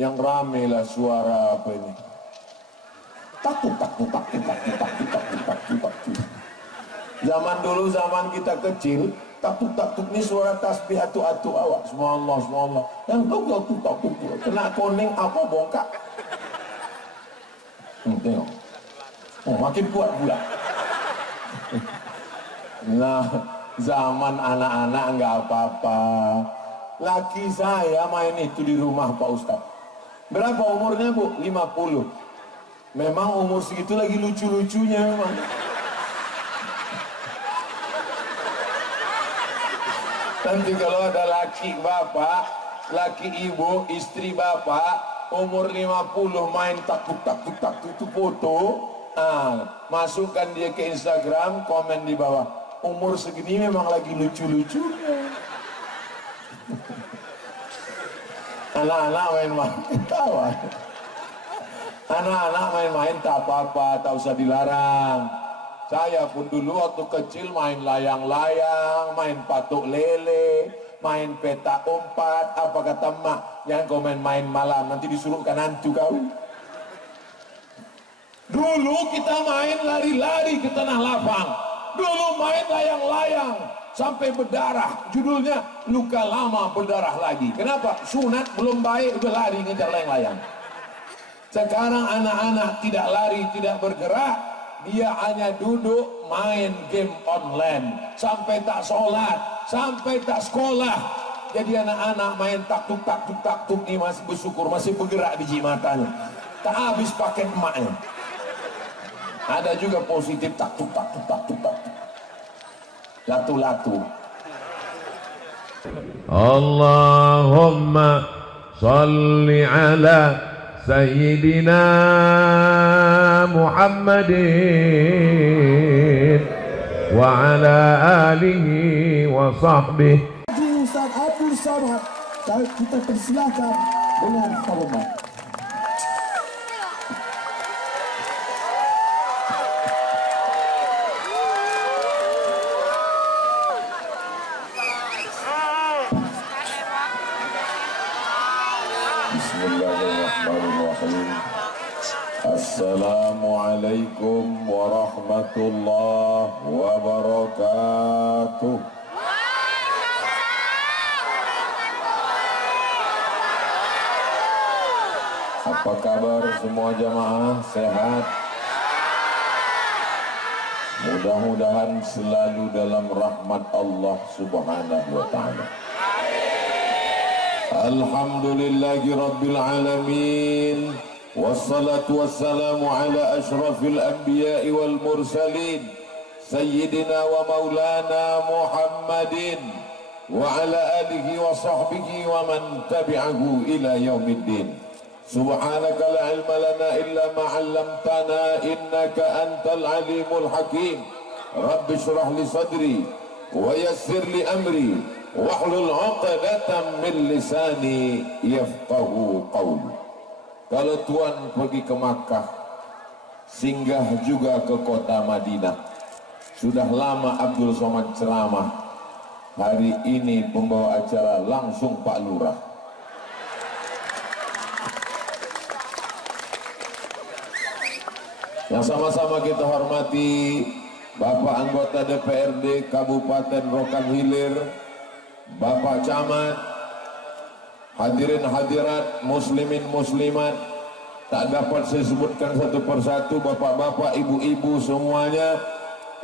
Yang rame lah suara apa ini? Takut. Zaman dulu, zaman kita kecil, takut ini suara tasbih atu awak. Semua Allah. Yang takut. Kena kuning apa bongkak? Tengok. Oh, makin kuat pula. Nah, zaman anak-anak nggak apa-apa. Laki saya main itu di rumah Pak Ustadz. Berapa umurnya Bu? 50. Memang umur segitu lagi lucu-lucunya memang. Nanti kalau ada laki bapak, laki ibu, istri bapak, umur 50 main takut itu foto, masukkan dia ke Instagram, komen di bawah. Umur segini memang lagi lucu-lucunya. Anak-anak main-main ketawa. Anak-anak main-main tak apa-apa, tak usah dilarang. Saya pun dulu waktu kecil main layang-layang, main patuk lele, main petak umpat. Apa kata emak? Jangan kau main malam, nanti disuruhkan hantu kau. Dulu kita main lari-lari ke tanah lapang. Dulu main layang-layang sampai berdarah. Judulnya luka lama berdarah lagi. Kenapa? Sunat belum baik udah lari ngejar layang-layang. Sekarang anak-anak tidak lari, tidak bergerak, dia hanya duduk main game online sampai tak sholat, sampai tak sekolah. Jadi anak-anak main taktuk ini masih bersyukur, masih bergerak biji matanya, tak habis pakai emaknya. Ada juga positif taktuk latu-latu. Allahumma salli ala Sayyidina Muhammadin wa ala alihi wa sahbihi. Ustaz Abdul Samad, kita persilakan dengan hormat. Assalamualaikum warahmatullahi wabarakatuh. Apa kabar semua jamaah? Sehat? Mudah-mudahan selalu dalam rahmat Allah Subhanahu wa ta'ala. Alhamdulillahi Rabbil Alamin. Wassalatu wassalamu ala ashrafil anbiya'i wal mursalin Sayyidina wa maulana Muhammadin wa ala alihi wa sahbihi wa man tabi'ahu ila yaumiddin. Subhanaka la ilma lana illa ma 'allamtana innaka antal alimul hakim. Rabbi shrah li sadri wa yassir li amri wahlul 'uqdatam min lisani yafqahu qawli. Kalau Tuhan pergi ke Makkah, singgah juga ke kota Madinah. Sudah lama Abdul Somad ceramah. Hari ini pembawa acara langsung Pak Lurah. Yang sama-sama kita hormati Bapak anggota DPRD Kabupaten Rokan Hilir, Bapak Camat, hadirin hadirat, muslimin muslimat, tak dapat saya sebutkan satu persatu, bapak-bapak, ibu-ibu semuanya,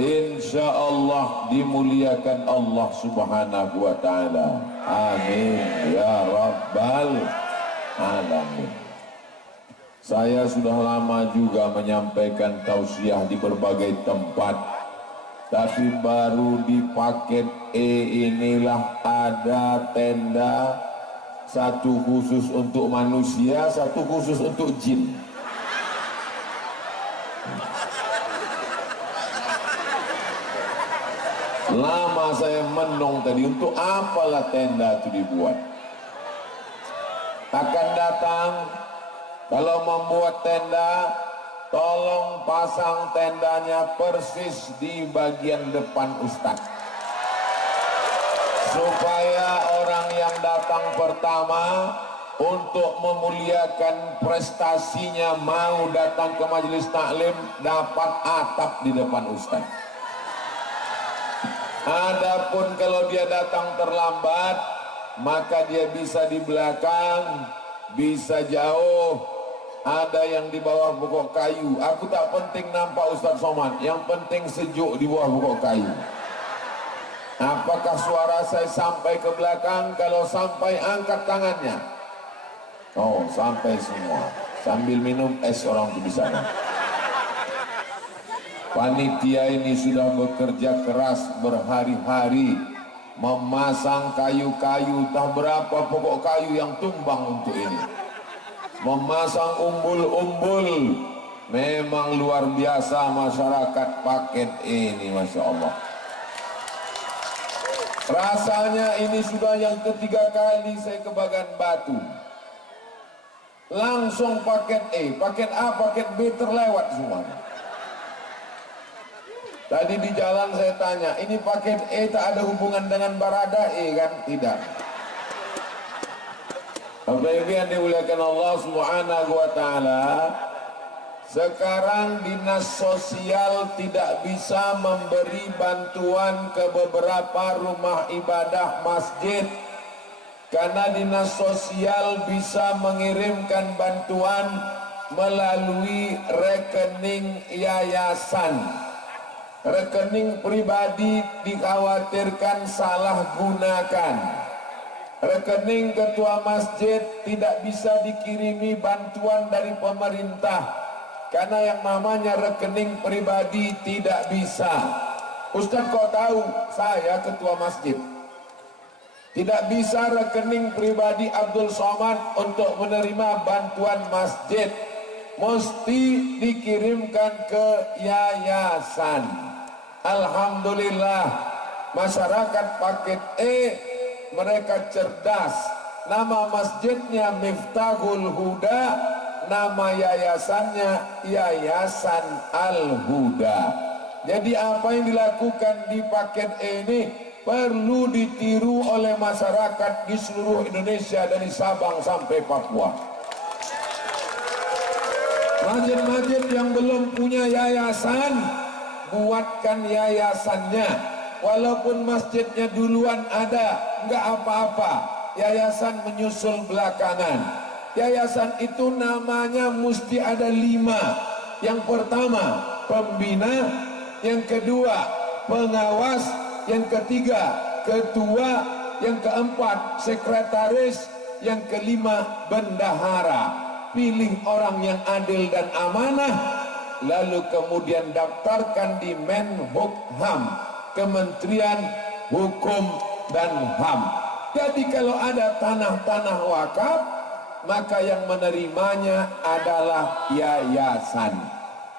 insya Allah dimuliakan Allah Subhanahu wa ta'ala. Amin ya rabbal alamin. Saya sudah lama juga menyampaikan tausiah di berbagai tempat, tapi baru di paket E inilah ada tenda, satu khusus untuk manusia, satu khusus untuk jin. Lama saya menung tadi, untuk apalah tenda itu dibuat. Akan datang, kalau membuat tenda, tolong pasang tendanya persis di bagian depan Ustadz, supaya orang yang datang pertama untuk memuliakan prestasinya mau datang ke majelis taklim, dapat atap di depan ustaz. Adapun kalau dia datang terlambat, maka dia bisa di belakang, bisa jauh, ada yang di bawah pokok kayu. Aku tak penting nampak Ustaz Somad, yang penting sejuk di bawah pokok kayu. Apakah suara saya sampai ke belakang? Kalau sampai, angkat tangannya. Oh, sampai semua. Sambil minum es orang itu di sana. Panitia ini sudah bekerja keras berhari-hari, memasang kayu-kayu, tak berapa pokok kayu yang tumbang untuk ini, memasang umbul-umbul. Memang luar biasa masyarakat Paket ini, Masya Allah. Rasanya ini sudah yang ketiga kali saya ke Bagan Batu. Langsung paket E, paket A, paket B terlewat semuanya. Tadi di jalan saya tanya, ini paket E tak ada hubungan dengan Baradae kan? Tidak. Bapak-ibu yang dimuliakan Allah Subhanahu wa taala, sekarang dinas sosial tidak bisa memberi bantuan ke beberapa rumah ibadah masjid, karena dinas sosial bisa mengirimkan bantuan melalui rekening yayasan. Rekening pribadi dikhawatirkan salah gunakan. Rekening ketua masjid tidak bisa dikirimi bantuan dari pemerintah, karena yang namanya rekening pribadi tidak bisa. Ustaz kok tahu? Saya ketua masjid. Tidak bisa rekening pribadi Abdul Somad untuk menerima bantuan masjid, mesti dikirimkan ke yayasan. Alhamdulillah, masyarakat Paket E mereka cerdas. Nama masjidnya Miftahul Huda, nama yayasannya Yayasan Al-Huda. Jadi apa yang dilakukan di Paket E ini perlu ditiru oleh masyarakat di seluruh Indonesia, dari Sabang sampai Papua. Masjid-masjid yang belum punya yayasan, buatkan yayasannya. Walaupun masjidnya duluan ada, nggak apa-apa, yayasan menyusul belakangan. Yayasan itu namanya mesti ada 5. Yang pertama pembina, yang kedua pengawas, yang ketiga ketua, yang keempat sekretaris, yang kelima bendahara. Pilih orang yang adil dan amanah, lalu kemudian daftarkan di Menhukham, Kementerian Hukum dan HAM. Jadi kalau ada tanah-tanah wakaf, maka yang menerimanya adalah yayasan.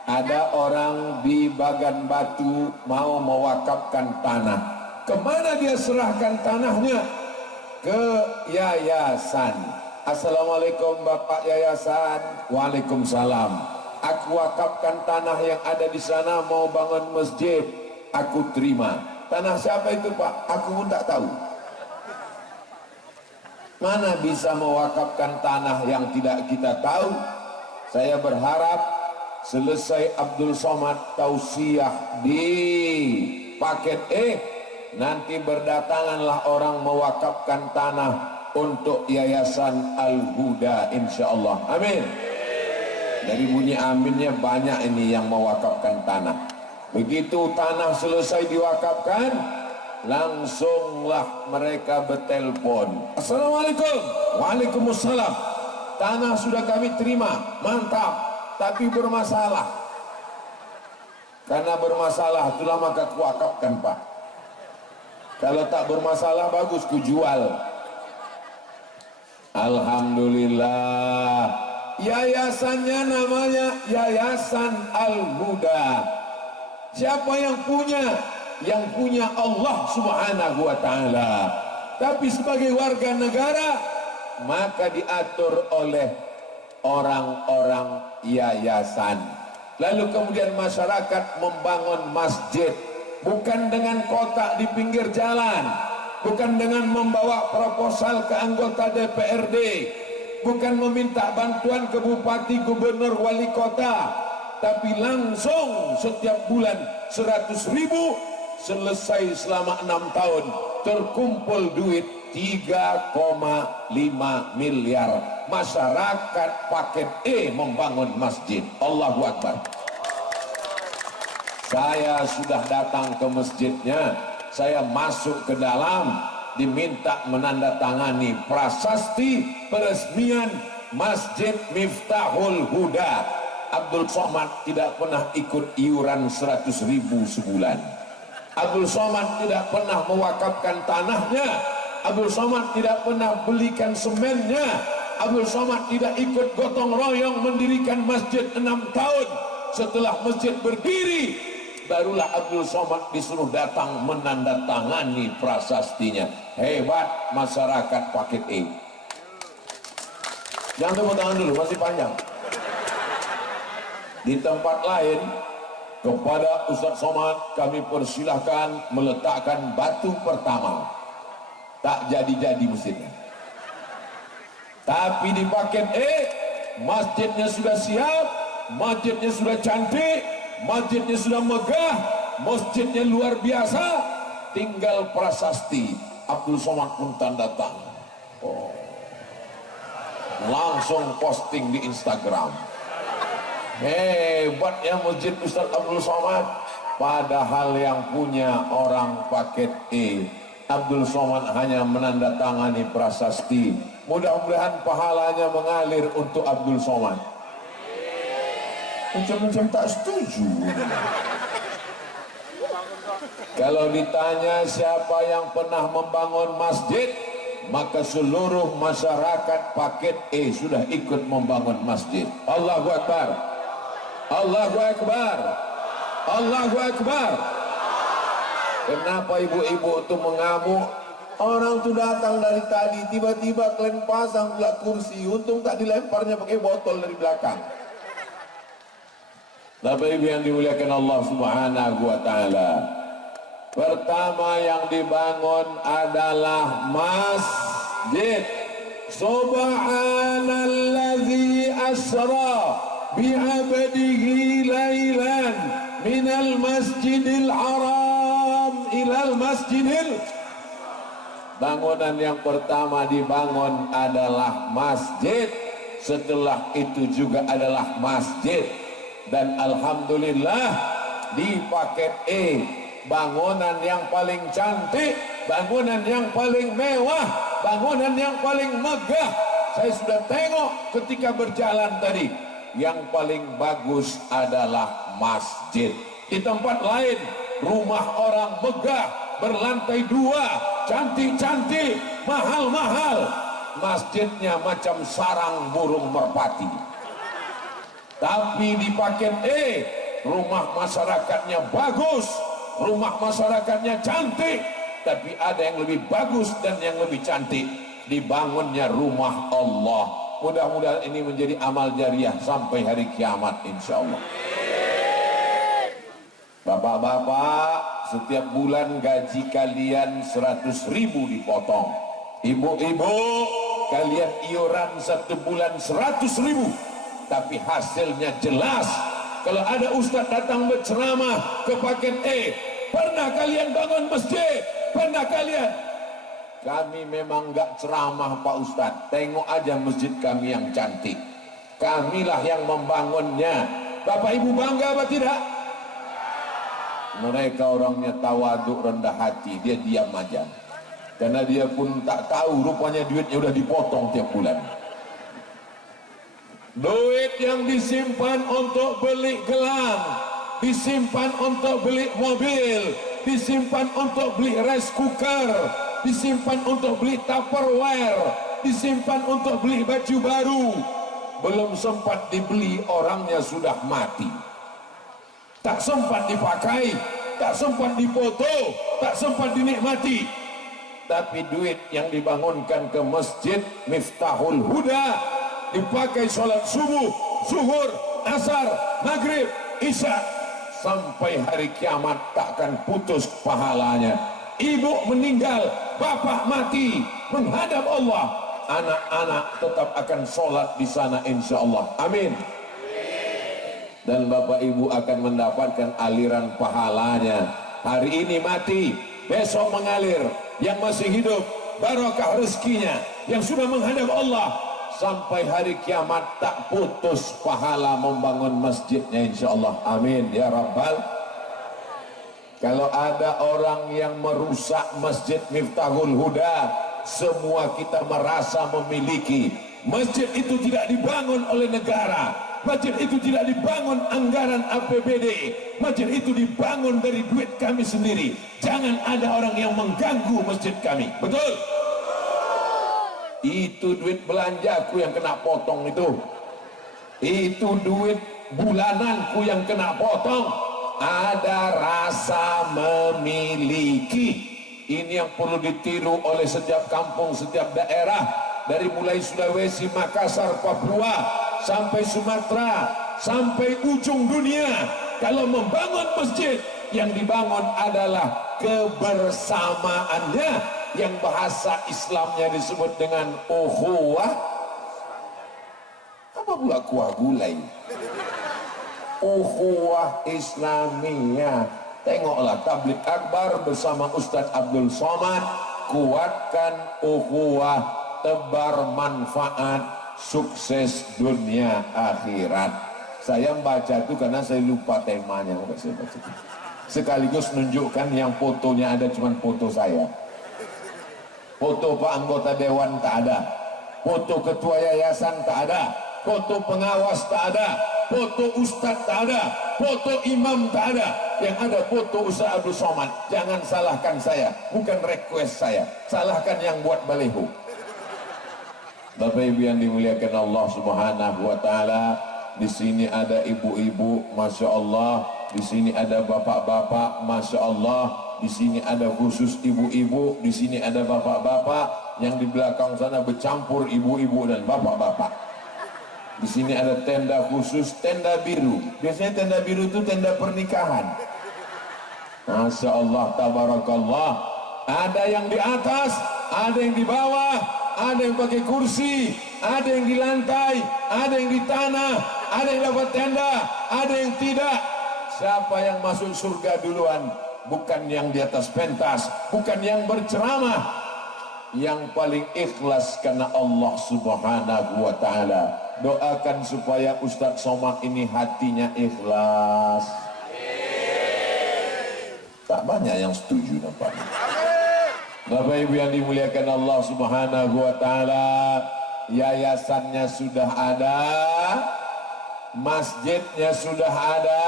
Ada orang di Bagan Batu mau mewakafkan tanah, kemana dia serahkan tanahnya? Ke yayasan. Assalamualaikum Bapak Yayasan. Waalaikumsalam. Aku wakafkan tanah yang ada di sana, mau bangun masjid, aku terima. Tanah siapa itu Pak? Aku pun tak tahu. Mana bisa mewakafkan tanah yang tidak kita tahu? Saya berharap selesai Abdul Somad tausiah di Paket E, nanti berdatanganlah orang mewakafkan tanah untuk Yayasan Al-Huda, insyaallah. Amin. Dari bunyi aminnya banyak ini yang mewakafkan tanah. Begitu tanah selesai diwakafkan, langsunglah mereka bertelpon. Assalamualaikum. Waalaikumsalam. Tanah sudah kami terima, mantap. Tapi bermasalah. Karena bermasalah, itulah maka kuwakafkan Pak. Kalau tak bermasalah, bagus kujual. Alhamdulillah, yayasannya namanya Yayasan Al-Huda. Siapa yang punya? Yang punya Allah Subhanahu wa ta'ala. Tapi sebagai warga negara, maka diatur oleh orang-orang yayasan. Lalu kemudian masyarakat membangun masjid, bukan dengan kotak di pinggir jalan, bukan dengan membawa proposal ke anggota DPRD, bukan meminta bantuan ke bupati, gubernur, wali kota, tapi langsung setiap bulan 100.000, selesai selama 6 tahun terkumpul duit 3,5 miliar. Masyarakat paket E membangun masjid. Allahu Akbar. Saya sudah datang ke masjidnya, saya masuk ke dalam, diminta menandatangani prasasti peresmian Masjid Miftahul Huda. Abdul Somad tidak pernah ikut iuran 100.000 sebulan. Abdul Somad tidak pernah mewakafkan tanahnya. Abdul Somad tidak pernah belikan semennya. Abdul Somad tidak ikut gotong royong mendirikan masjid 6 tahun. Setelah masjid berdiri, barulah Abdul Somad disuruh datang menandatangani prasastinya. Hebat masyarakat paket E. Jangan tepuk tangan dulu, masih panjang. Di tempat lain, kepada Ustaz Somad kami persilahkan meletakkan batu pertama. Tak jadi-jadi masjidnya. Tapi di paket E, masjidnya sudah siap, masjidnya sudah cantik, masjidnya sudah megah, masjidnya luar biasa, tinggal prasasti. Abdul Somad pun tanda tangan. Oh. Langsung posting di Instagram. Hebat ya masjid Ustaz Abdul Somad. Padahal yang punya orang paket E, Abdul Somad hanya menandatangani prasasti. Mudah-mudahan pahalanya mengalir untuk Abdul Somad. Macam-macam tak setuju. Kalau ditanya siapa yang pernah membangun masjid, maka seluruh masyarakat paket E sudah ikut membangun masjid. Allahu Akbar. Allahu Akbar. Allahu Akbar. Kenapa ibu-ibu itu mengamuk? Orang itu datang dari tadi, tiba-tiba kalian pasang pula kursi, untung tak dilemparnya pakai botol dari belakang. Bapak Ibu yang dimuliakan Allah Subhanahu wa taala. Pertama yang dibangun adalah masjid. Subhanallazi asra bi'abdihi lailan minal masjidil haram ilal masjidil. Bangunan yang pertama dibangun adalah masjid, setelah itu juga adalah masjid. Dan alhamdulillah di paket E, bangunan yang paling cantik, bangunan yang paling mewah, bangunan yang paling megah. Saya sudah tengok ketika berjalan tadi, yang paling bagus adalah masjid. Di tempat lain rumah orang megah, berlantai 2, cantik-cantik, mahal-mahal, masjidnya macam sarang burung merpati. Tapi di paket E, rumah masyarakatnya bagus, rumah masyarakatnya cantik, tapi ada yang lebih bagus dan yang lebih cantik, dibangunnya rumah Allah. Mudah-mudahan ini menjadi amal jariah sampai hari kiamat insyaallah. Bapak-bapak, setiap bulan gaji kalian 100.000 dipotong. Ibu-ibu, kalian iuran 1 bulan 100.000, tapi hasilnya jelas. Kalau ada ustaz datang berceramah ke paket E, pernah kalian bangun masjid? Pernah kalian? Kami memang gak ceramah Pak Ustaz, tengok aja masjid kami yang cantik, kamilah yang membangunnya. Bapak Ibu bangga apa tidak? Mereka orangnya tawaduk, rendah hati, dia diam aja, karena dia pun tak tahu rupanya duitnya udah dipotong tiap bulan. Duit yang disimpan untuk beli gelang, disimpan untuk beli mobil, disimpan untuk beli rice cooker, disimpan untuk beli Tupperware, disimpan untuk beli baju baru, belum sempat dibeli orangnya sudah mati. Tak sempat dipakai, tak sempat difoto, tak sempat dinikmati. Tapi duit yang dibangunkan ke Masjid Miftahul Huda, dipakai sholat subuh, zuhur, asar, maghrib, isya, sampai hari kiamat takkan putus pahalanya. Ibu meninggal, bapak mati, menghadap Allah, anak-anak tetap akan sholat di sana insya Allah. Amin. Dan Bapak Ibu akan mendapatkan aliran pahalanya. Hari ini mati, besok mengalir. Yang masih hidup, barokah rezekinya. Yang sudah menghadap Allah, sampai hari kiamat tak putus pahala membangun masjidnya insya Allah. Amin ya Rabbal. Kalau ada orang yang merusak Masjid Miftahul Huda, semua kita merasa memiliki. Masjid itu tidak dibangun oleh negara, masjid itu tidak dibangun anggaran APBD, masjid itu dibangun dari duit kami sendiri. Jangan ada orang yang mengganggu masjid kami. Betul? Itu duit belanjaku yang kena potong itu duit bulananku yang kena potong. Ada rasa memiliki. Ini yang perlu ditiru oleh setiap kampung, setiap daerah, dari mulai Sulawesi, Makassar, Papua sampai Sumatera, sampai ujung dunia. Kalau membangun masjid, yang dibangun adalah kebersamaannya, yang bahasa Islamnya disebut dengan ukhuwah. Apa pula kuah gulai? Ukhuwah Islamiyah. Tengoklah tabligh akbar bersama Ustadz Abdul Somad. Kuatkan ukhuwah, tebar manfaat, sukses dunia akhirat. Saya membaca itu karena saya lupa temanya. Sekaligus menunjukkan yang fotonya ada cuma foto saya. Foto Pak Anggota Dewan tak ada, foto Ketua Yayasan tak ada, foto pengawas tak ada, foto Ustadz tak ada, foto imam tak ada. Yang ada foto Ustadz Abdul Somad. Jangan salahkan saya, bukan request saya, salahkan yang buat baliho. Bapak Ibu yang dimuliakan Allah Subhanahu wa taala, di sini ada ibu-ibu, masya Allah. Di sini ada bapak-bapak, masya Allah. Di sini ada khusus ibu-ibu, di sini ada bapak-bapak. Yang di belakang sana bercampur ibu-ibu dan bapak-bapak. Di sini ada tenda khusus, tenda biru. Biasanya tenda biru itu tenda pernikahan. Masya Allah, tabarakallah. Ada yang di atas, ada yang di bawah, ada yang pakai kursi, ada yang di lantai, ada yang di tanah, ada yang dapat tenda, ada yang tidak. Siapa yang masuk surga duluan? Bukan yang di atas pentas, bukan yang berceramah, yang paling ikhlas karena Allah Subhanahu wa taala. Doakan supaya Ustadz Somad ini hatinya ikhlas. Tak banyak yang setuju nampaknya. Bapak Ibu yang dimuliakan Allah Subhanahu wa taala, yayasannya sudah ada, masjidnya sudah ada,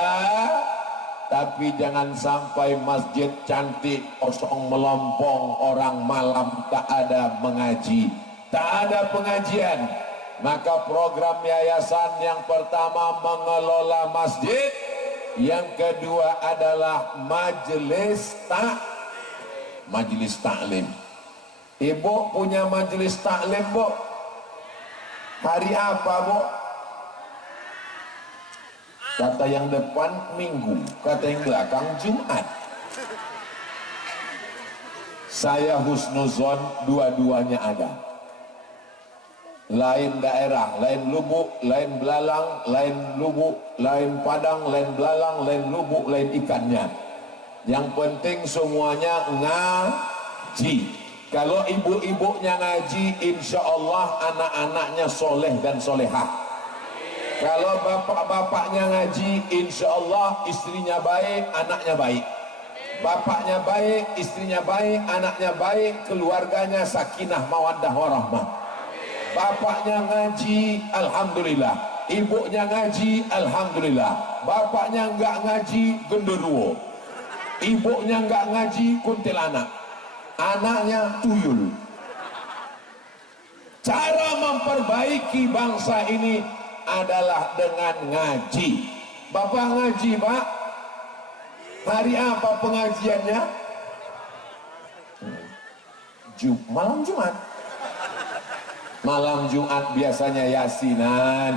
tapi jangan sampai masjid cantik kosong melompong, orang malam tak ada mengaji, tak ada pengajian. Maka program yayasan yang pertama mengelola masjid, yang kedua adalah majelis taklim. Ibu punya majelis taklim, Bu? Hari apa, Bu? Kata yang depan Minggu, kata yang belakang Jumat. Saya husnuzon dua-duanya ada. Lain daerah, lain Lubuk, lain Belalang, lain Lubuk, lain Padang, lain Belalang, lain Lubuk, lain ikannya. Yang penting semuanya ngaji. Kalau ibu-ibunya ngaji, insya Allah anak-anaknya soleh dan solehah. Kalau bapak-bapaknya ngaji, insya Allah istrinya baik, anaknya baik. Bapaknya baik, istrinya baik, anaknya baik, keluarganya sakinah mawaddah warahmah. Bapaknya ngaji, alhamdulillah. Ibunya ngaji, alhamdulillah. Bapaknya enggak ngaji, genderuwo. Ibunya enggak ngaji, kuntilanak. Anaknya tuyul. Cara memperbaiki bangsa ini adalah dengan ngaji. Bapak ngaji, Pak? Hari apa pengajiannya? Malam Jumat. Malam Jumat biasanya yasinan.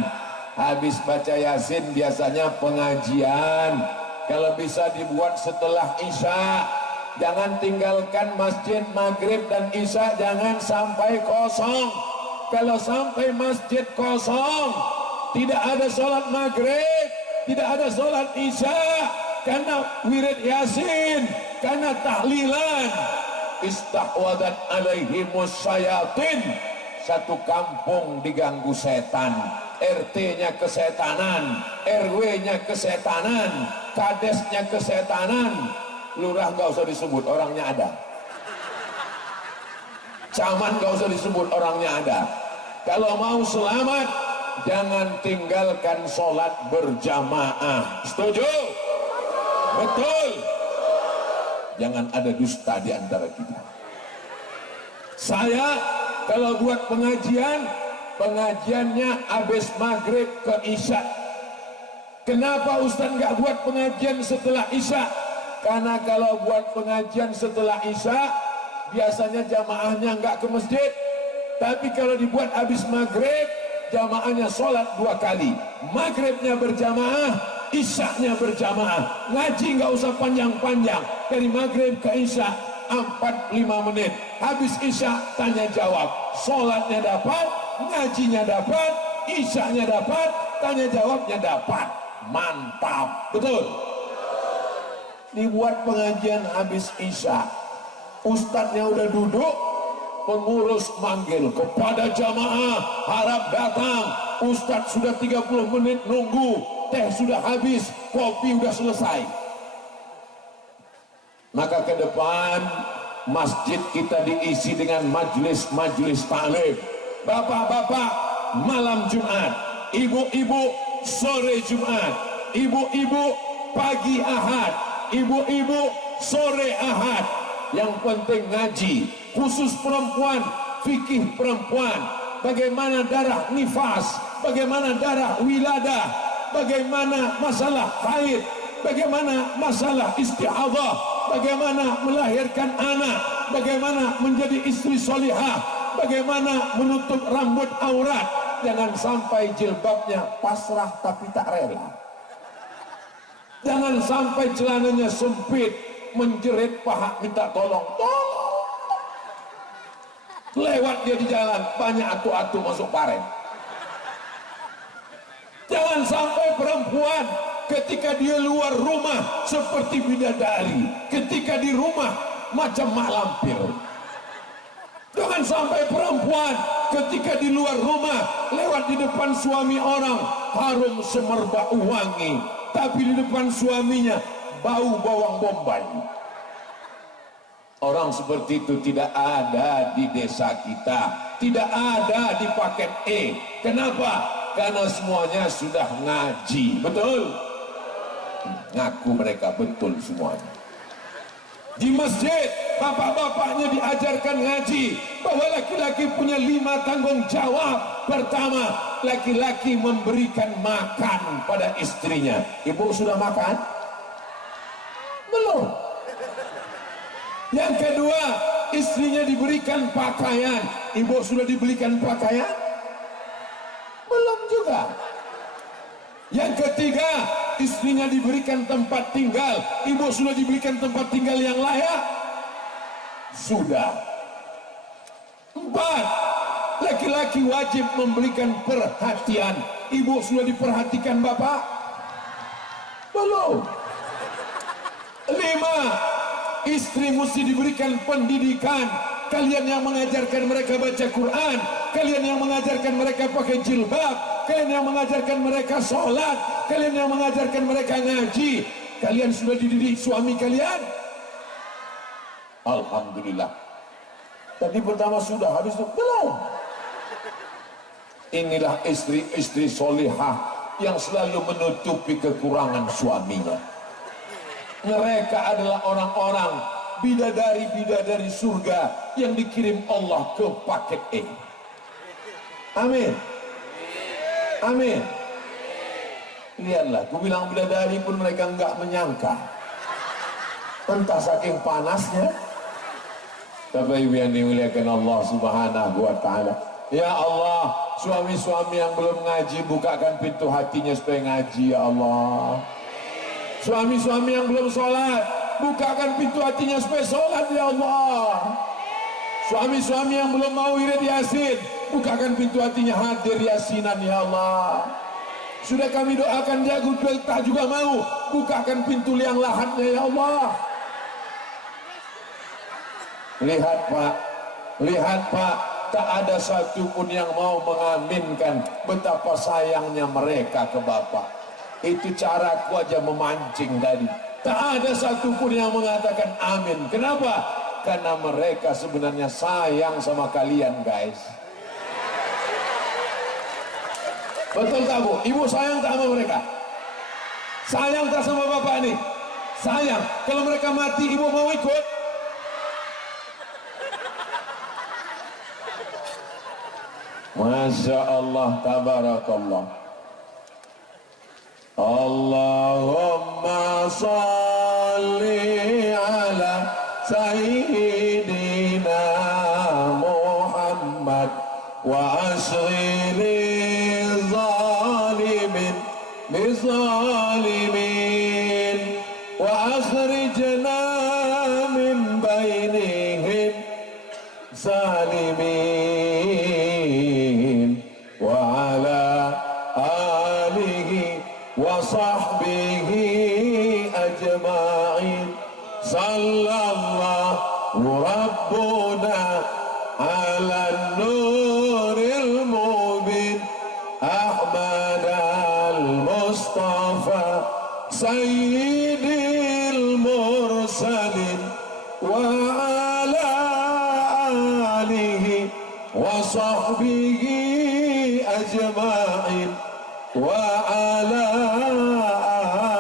Habis baca yasin biasanya pengajian. Kalau bisa dibuat setelah isya. Jangan tinggalkan masjid maghrib dan isya, jangan sampai kosong. kalau sampai masjid kosong, tidak ada sholat maghrib, tidak ada sholat isya, karena wirid yasin, karena tahlilan, istahwadat alaihimus syayatin, satu kampung diganggu setan, RT-nya kesetanan, RW-nya kesetanan, kadesnya kesetanan, lurah nggak usah disebut, orangnya ada, camat nggak usah disebut, orangnya ada. Kalau mau selamat, jangan tinggalkan sholat berjamaah. Setuju? Betul. Jangan ada dusta di antara kita. Saya kalau buat pengajian, pengajiannya habis maghrib ke isya. Kenapa Ustaz nggak buat pengajian setelah isya? Karena kalau buat pengajian setelah isya, biasanya jamaahnya nggak ke masjid. Tapi kalau dibuat habis maghrib, jamaahnya sholat 2 kali. Maghribnya berjamaah, isyaknya berjamaah. Ngaji nggak usah panjang-panjang, dari maghrib ke isya 45 menit. Habis isya tanya jawab, sholatnya dapat, ngajinya dapat, isyaknya dapat, tanya jawabnya dapat. Mantap, betul. Dibuat pengajian habis isya, ustadznya udah duduk, pengurus manggil kepada jamaah harap datang. Ustadz sudah 30 menit nunggu, teh sudah habis, kopi sudah selesai. Maka ke depan masjid kita diisi dengan majelis-majelis taklim. Bapak-bapak malam Jumat, ibu-ibu sore Jumat, ibu-ibu pagi Ahad, ibu-ibu sore Ahad. Yang penting ngaji, khusus perempuan, fikih perempuan, bagaimana darah nifas, bagaimana darah wiladah, bagaimana masalah haid, bagaimana masalah istihadah, bagaimana melahirkan anak, bagaimana menjadi istri solihah, bagaimana menutup rambut aurat. Jangan sampai jilbabnya pasrah tapi tak rela, jangan sampai celananya sempit, menjerit paha minta tolong, lewat dia di jalan banyak atu-atu masuk paren. Jangan sampai perempuan ketika dia luar rumah seperti bidadari, ketika di rumah macam mak lampir. Jangan sampai perempuan ketika di luar rumah lewat di depan suami orang harum semerbak wangi, tapi di depan suaminya bau bawang bombay. Orang seperti itu tidak ada di desa kita, tidak ada di paket E. Kenapa? Karena semuanya sudah ngaji. Betul? Ngaku mereka betul semuanya. Di masjid bapak-bapaknya diajarkan ngaji bahwa laki-laki punya 5 tanggung jawab. Pertama, laki-laki memberikan makan pada istrinya. Ibu sudah makan? Belum. Yang kedua, istrinya diberikan pakaian. Ibu sudah diberikan pakaian? Belum juga. Yang ketiga, istrinya diberikan tempat tinggal. Ibu sudah diberikan tempat tinggal yang layak? Sudah. 4, laki-laki wajib memberikan perhatian. Ibu sudah diperhatikan bapak? Belum. 5, istri mesti diberikan pendidikan. Kalian yang mengajarkan mereka baca Quran, kalian yang mengajarkan mereka pakai jilbab, kalian yang mengajarkan mereka sholat, kalian yang mengajarkan mereka ngaji. Kalian sudah dididik suami kalian? Alhamdulillah. Tadi pertama sudah, habis itu belum. Inilah istri-istri solihah yang selalu menutupi kekurangan suaminya. Mereka adalah orang-orang bidadari-bidadari surga yang dikirim Allah ke paket E. Amin. Amin. Lihatlah, aku bilang bidadari pun mereka enggak menyangka. Entah saking panasnya. Bapak Ibu yang dimuliakan Allah Subhanahu wa taala. Ya Allah, suami-suami yang belum ngaji, bukakan pintu hatinya supaya ngaji ya Allah. Suami-suami yang belum sholat, bukakan pintu hatinya supaya sholat ya Allah. Suami-suami yang belum mau wirid yasin, bukakan pintu hatinya hadir yasinan ya Allah. Sudah kami doakan dia tak juga mau, bukakan pintu liang lahatnya ya Allah. Lihat Pak, lihat Pak, tak ada satupun yang mau mengaminkan betapa sayangnya mereka ke Bapak. Itu caraku aja memancing tadi. Tak ada satupun yang mengatakan amin. Kenapa? Karena mereka sebenarnya sayang sama kalian guys. Betul tak Bu? Ibu sayang tak sama mereka? Sayang tak sama Bapak nih? Sayang. Kalau mereka mati ibu mau ikut? Masya Allah, tabarakallah. Allahumma salli ala Sayyidina Muhammad wa ashghili zalimin bizalimin wa akhrijna min bainihim zalimin wa ala alihi wa sahbihi ajma'in. Sallallahu rabbuna ala nuril mubin Ahmad al-Mustafa sayyidil mursalin wa ala alihi wa sahbihi ajma'in wa ala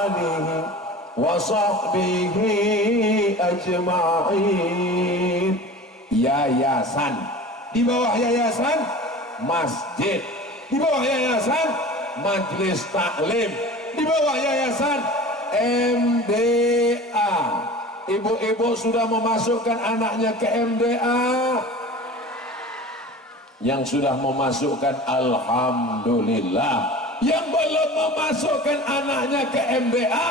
alihi wa sahbihi ajma'in. Yayasan, di bawah yayasan masjid, di bawah yayasan majelis taklim, di bawah yayasan MDA. Ibu-ibu sudah memasukkan anaknya ke MDA? Yang sudah memasukkan alhamdulillah. Yang belum memasukkan anaknya ke MDA,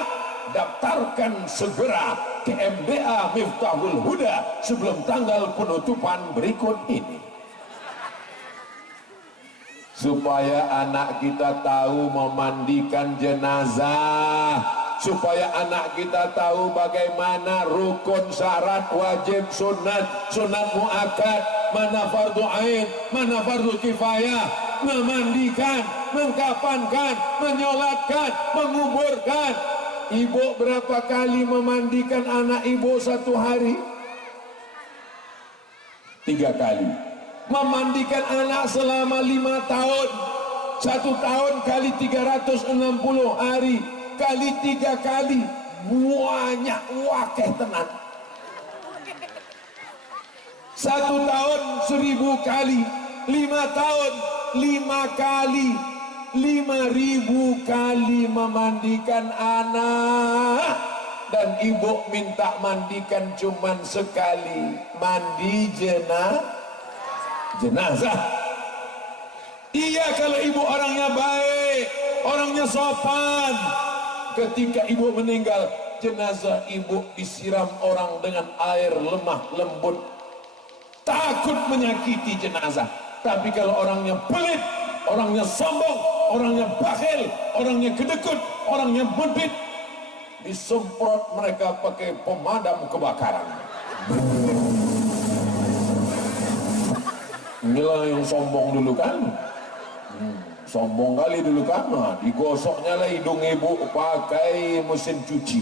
daftarkan segera ke MDA Miftahul Huda sebelum tanggal penutupan berikut ini, supaya anak kita tahu memandikan jenazah, supaya anak kita tahu bagaimana rukun, syarat, wajib, sunat, sunat muakkad, mana fardu ain, mana fardu kifayah, memandikan, mengkafankan, menyolatkan, menguburkan. Ibu berapa kali memandikan anak ibu satu hari? 3 kali. Memandikan anak selama 5 tahun, 1 tahun kali 360 hari kali 3 kali, banyak wakeh tenan. 1 tahun 1000 kali, 5 tahun 5 kali, 5.000 kali memandikan anak. Dan ibu minta mandikan cuman sekali, mandi jenazah. Iya, kalau ibu orangnya baik, orangnya sopan, ketika ibu meninggal, jenazah ibu disiram orang dengan air lemah lembut, takut menyakiti jenazah. Tapi kalau orangnya pelit, orangnya sombong, orangnya bakhil, orangnya kedekut, orangnya bedit, disemprot mereka pakai pemadam kebakaran. Inilah yang sombong dulu kan, sombong kali dulu kan. Nah, digosoknya lah hidung ibu pakai mesin cuci.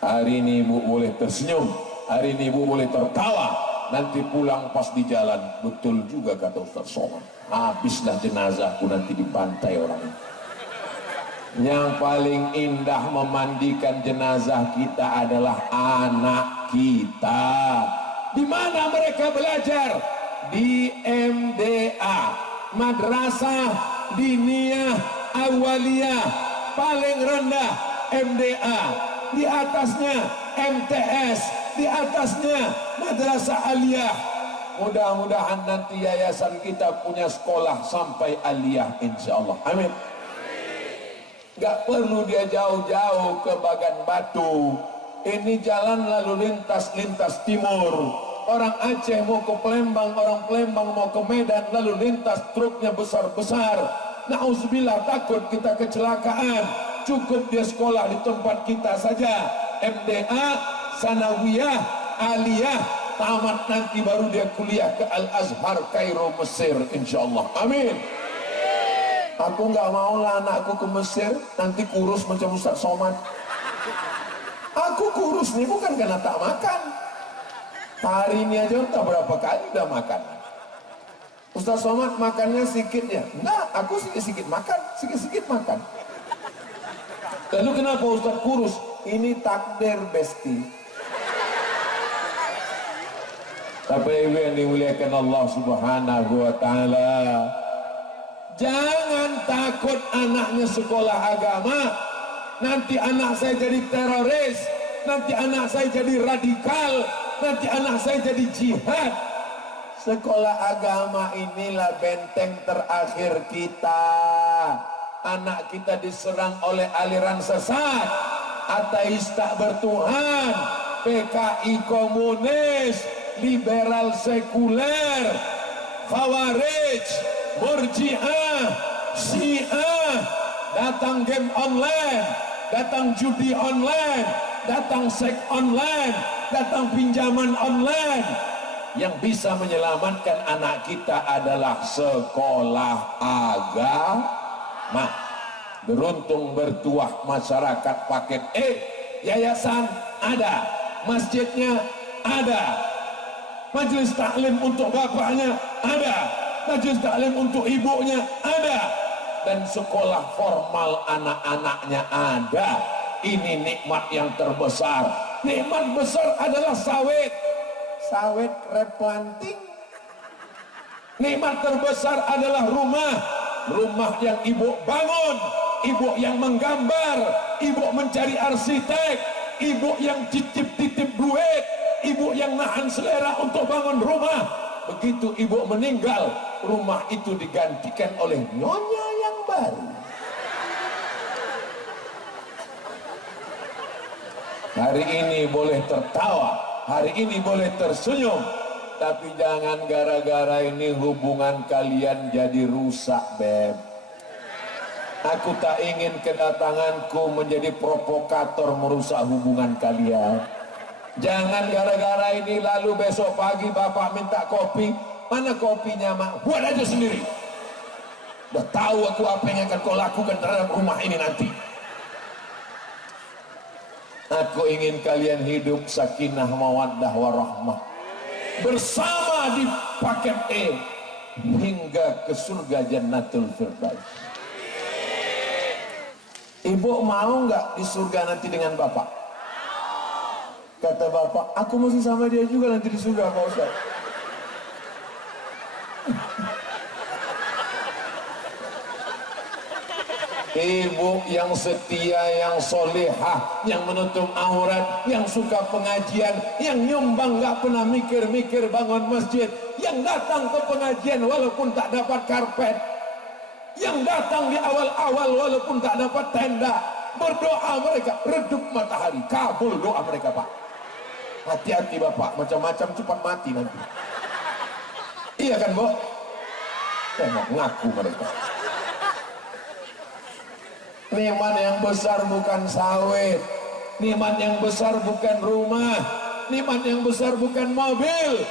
Hari ini ibu boleh tersenyum, hari ini ibu boleh tertawa. Nanti pulang pas di jalan, betul juga kata Ustaz Somad, habislah jenazahku nanti di pantai orang. Yang paling indah memandikan jenazah kita adalah anak kita. Di mana mereka belajar? Di MDA, Madrasah Diniyah Awaliyah, paling rendah MDA, di atasnya MTS, di atasnya Madrasah Aliyah. Mudah-mudahan nanti yayasan kita punya sekolah sampai aliyah insyaallah. Amin. Gak perlu dia jauh-jauh ke Bagan Batu. Ini jalan lalu lintas timur. orang Aceh mau ke Palembang, orang Palembang mau ke Medan, lalu lintas truknya besar-besar. Nauzubillah, takut kita kecelakaan. Cukup dia sekolah di tempat kita saja, MDA, Sanawiyah, Aliyah, tamat nanti baru dia kuliah ke Al-Azhar Kairo, Mesir, insyaallah. Amin. Aku nggak mau lah anakku ke Mesir nanti kurus macam Ustaz Somad. Aku kurus nih bukan karena tak makan. Hari ini aja entah berapa kali udah makan. Ustaz Somad makannya sedikit ya? Enggak, aku sedikit-sedikit makan, sedikit-sedikit makan. Lalu kenapa Ustaz kurus? Ini takdir besti. Tapi ibu yang dimuliakan Allah Subhanahu wa taala, jangan takut anaknya sekolah agama. Nanti anak saya jadi teroris, nanti anak saya jadi radikal, nanti anak saya jadi jihad. Sekolah agama inilah benteng terakhir kita. Anak kita diserang oleh aliran sesat, ateis tak bertuhan, PKI komunis, liberal sekuler, khawarij, murji'ah, syiah, datang game online, datang judi online, datang seks online, datang pinjaman online. Yang bisa menyelamatkan anak kita adalah sekolah agama. Beruntung bertuah masyarakat paket E, yayasan ada, masjidnya ada, majelis taklim untuk bapaknya ada, majelis taklim untuk ibunya ada, dan sekolah formal anak-anaknya ada. Ini nikmat yang terbesar. Nikmat besar adalah sawit replanting. Nikmat terbesar adalah rumah yang ibu bangun, ibu yang menggambar, ibu mencari arsitek, ibu yang titip-titip duit, ibu yang nahan selera untuk bangun rumah. Begitu ibu meninggal, rumah itu digantikan oleh nyonya yang baru. Hari ini boleh tertawa, hari ini boleh tersenyum, tapi jangan gara-gara ini hubungan kalian jadi rusak, beb. Aku tak ingin kedatanganku menjadi provokator merusak hubungan kalian. Jangan gara-gara ini lalu besok pagi bapak minta kopi, mana kopinya mak? Buat aja sendiri. Udah tahu aku apa yang akan kau lakukan terhadap rumah ini nanti. Aku ingin kalian hidup sakinah mawaddah warahmah bersama di paket E hingga ke surga Jannatul Firdaus. Ibu mau nggak di surga nanti dengan bapak? Kata bapak, aku masih sama dia juga nanti di surga Pak Ustaz. Ibu yang setia, yang solehah, yang menutup aurat, yang suka pengajian, yang nyumbang gak pernah mikir-mikir bangun masjid, yang datang ke pengajian walaupun tak dapat karpet, yang datang di awal-awal walaupun tak dapat tenda, berdoa mereka, redup matahari, kabul doa mereka Pak. Hati-hati Bapak, macam-macam cepat mati nanti. Iya kan Bu? Saya mau ngaku mereka. Nikmat yang besar bukan sawit, nikmat yang besar bukan rumah, nikmat yang besar bukan mobil.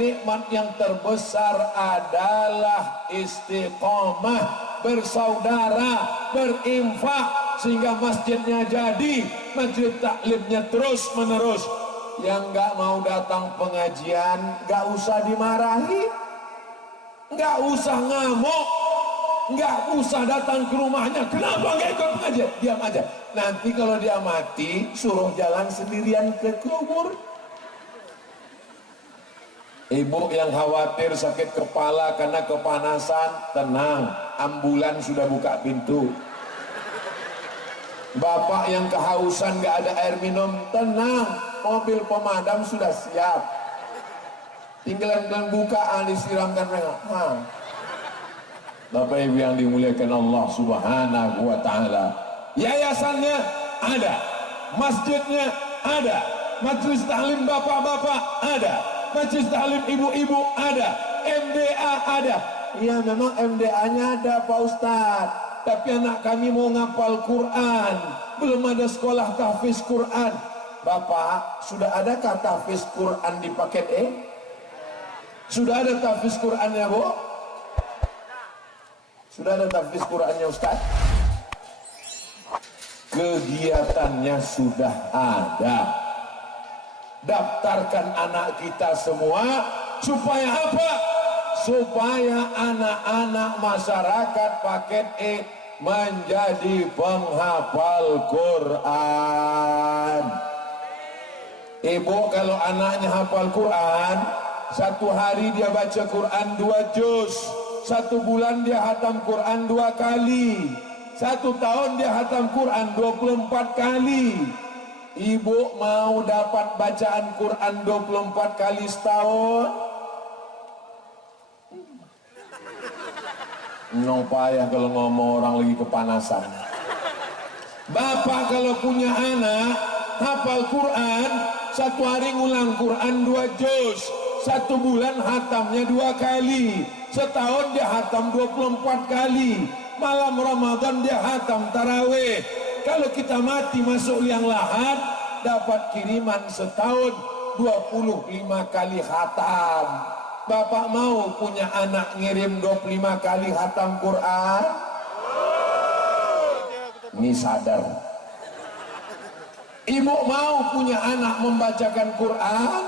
Nikmat yang terbesar adalah istiqomah, bersaudara, berinfak sehingga masjidnya jadi, masjid taklimnya terus menerus. Yang nggak mau datang pengajian nggak usah dimarahi, nggak usah ngamuk, nggak usah datang ke rumahnya. Kenapa nggak ikut pengajian? Diam aja. Nanti kalau dia mati, suruh jalan sendirian ke kubur. Ibu yang khawatir sakit kepala karena kepanasan, tenang, ambulan sudah buka pintu. Bapak yang kehausan nggak ada air minum, tenang, mobil pemadam sudah siap. Tinggal bukaan disiramkan mereka. Bapak Ibu yang dimuliakan Allah Subhanahu wa taala, yayasannya ada, masjidnya ada, majelis taklim bapak-bapak ada, Majelis Taklim ibu-ibu ada, MDA ada. Ya memang MDA-nya ada Pak Ustadz, tapi anak kami mau ngapal Quran, belum ada sekolah tahfiz Quran. Bapak, sudah adakah tahfiz Quran di paket E? Sudah ada tahfiz Qurannya, Bu? Sudah ada tahfiz Qurannya, Ustadz? Kegiatannya sudah ada. Daftarkan anak kita semua supaya apa? Supaya anak-anak masyarakat paket E menjadi penghafal Quran. Ibu, kalau anaknya hafal Quran, satu hari dia baca Quran 2 juz, 1 bulan dia hatam Quran 2 kali, 1 tahun dia hatam Quran 24 kali. Ibu mau dapat bacaan Quran 24 kali setahun? No payah kalau ngomong orang lagi kepanasan. Bapak kalau punya anak hafal Quran, 1 hari ngulang Quran 2 juz, 1 bulan hatamnya 2 kali, setahun dia hatam 24 kali, malam Ramadan dia hatam tarawih. Kalau kita mati masuk liang lahat, dapat kiriman setahun 25 kali hatam. Bapak mau punya anak ngirim 25 kali hatam Quran? Ini sadar. Ibu mau punya anak membacakan Quran?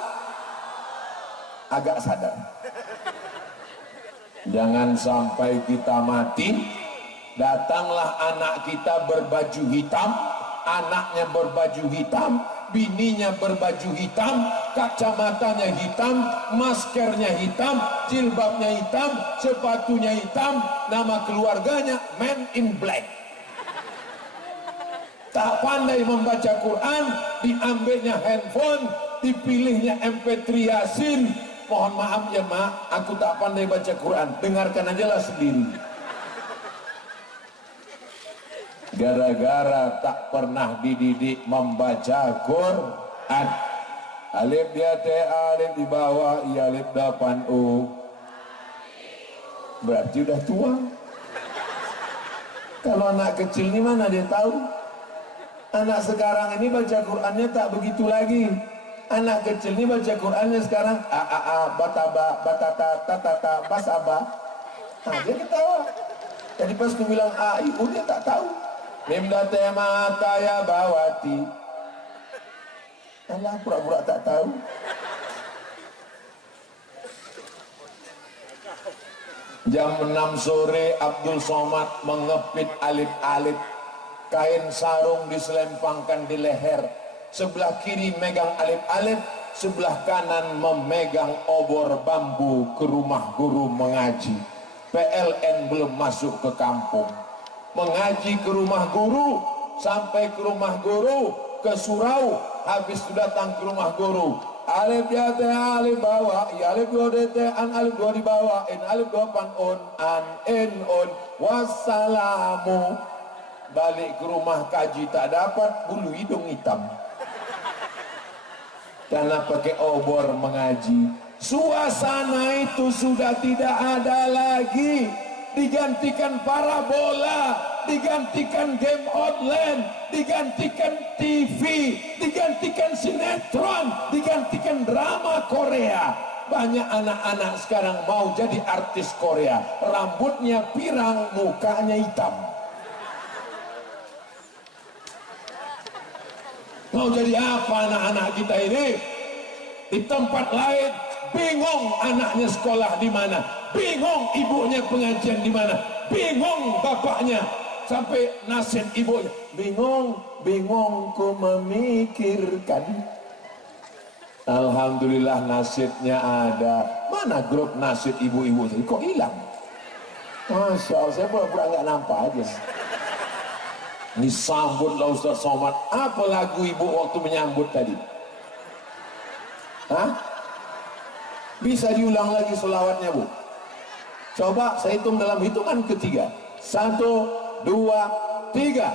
Agak sadar. Jangan sampai kita mati, datanglah anak kita berbaju hitam, anaknya berbaju hitam, bininya berbaju hitam, kacamatanya hitam, maskernya hitam, jilbabnya hitam, sepatunya hitam, nama keluarganya Man in Black. Tak pandai membaca Quran, diambilnya handphone, dipilihnya MP3 Yasin. Mohon maaf ya mak, aku tak pandai baca Quran, dengarkan aja lah sendiri. Gara-gara tak pernah dididik membaca Quran. Alif dia teh, alif di bawah, iya alif depan u. Berarti udah tua. Kalau anak kecil ini mana dia tahu? Anak sekarang ini baca Qurannya tak begitu lagi. Anak kecil ini baca Qurannya sekarang a bataba batata tatata basaba. Nah, dia ketawa. Jadi pas aku bilang a ibu dia tak tahu. Mimda tema taya bawati. Alah, pura-pura tak tahu. Jam 6 sore Abdul Somad mengepit alif-alif. Kain sarung diselempangkan di leher, sebelah kiri megang alif-alif, sebelah kanan memegang obor bambu ke rumah guru mengaji. PLN belum masuk ke kampung, mengaji ke rumah guru, sampai ke rumah guru, ke surau, habis itu datang ke rumah guru. Alif dia teh alif bawah, ya alif dua teh an alif dua di bawah, in alif dua pan on an in on wassalamu. Balik ke rumah kaji tak dapat, bulu hidung hitam karena pakai obor mengaji. Suasana itu sudah tidak ada lagi, digantikan parabola, digantikan game online, digantikan TV, digantikan sinetron, digantikan drama Korea. Banyak anak-anak sekarang mau jadi artis Korea, rambutnya pirang, mukanya hitam. Mau jadi apa anak-anak kita ini? Di tempat lain bingung anaknya sekolah di mana, bingung ibunya pengajian di mana, bingung bapaknya, sampai nasihat ibunya, bingung ku memikirkan. Alhamdulillah nasibnya ada. Mana grup nasib ibu-ibu tadi kok hilang? Masya Allah, saya pura-pura nggak nampak aja. Disambutlah Ustaz Somad. Apa lagu ibu waktu menyambut tadi? Hah? Bisa diulang lagi selawatnya, Bu? Coba saya hitung dalam hitungan ketiga. 1, 2, 3.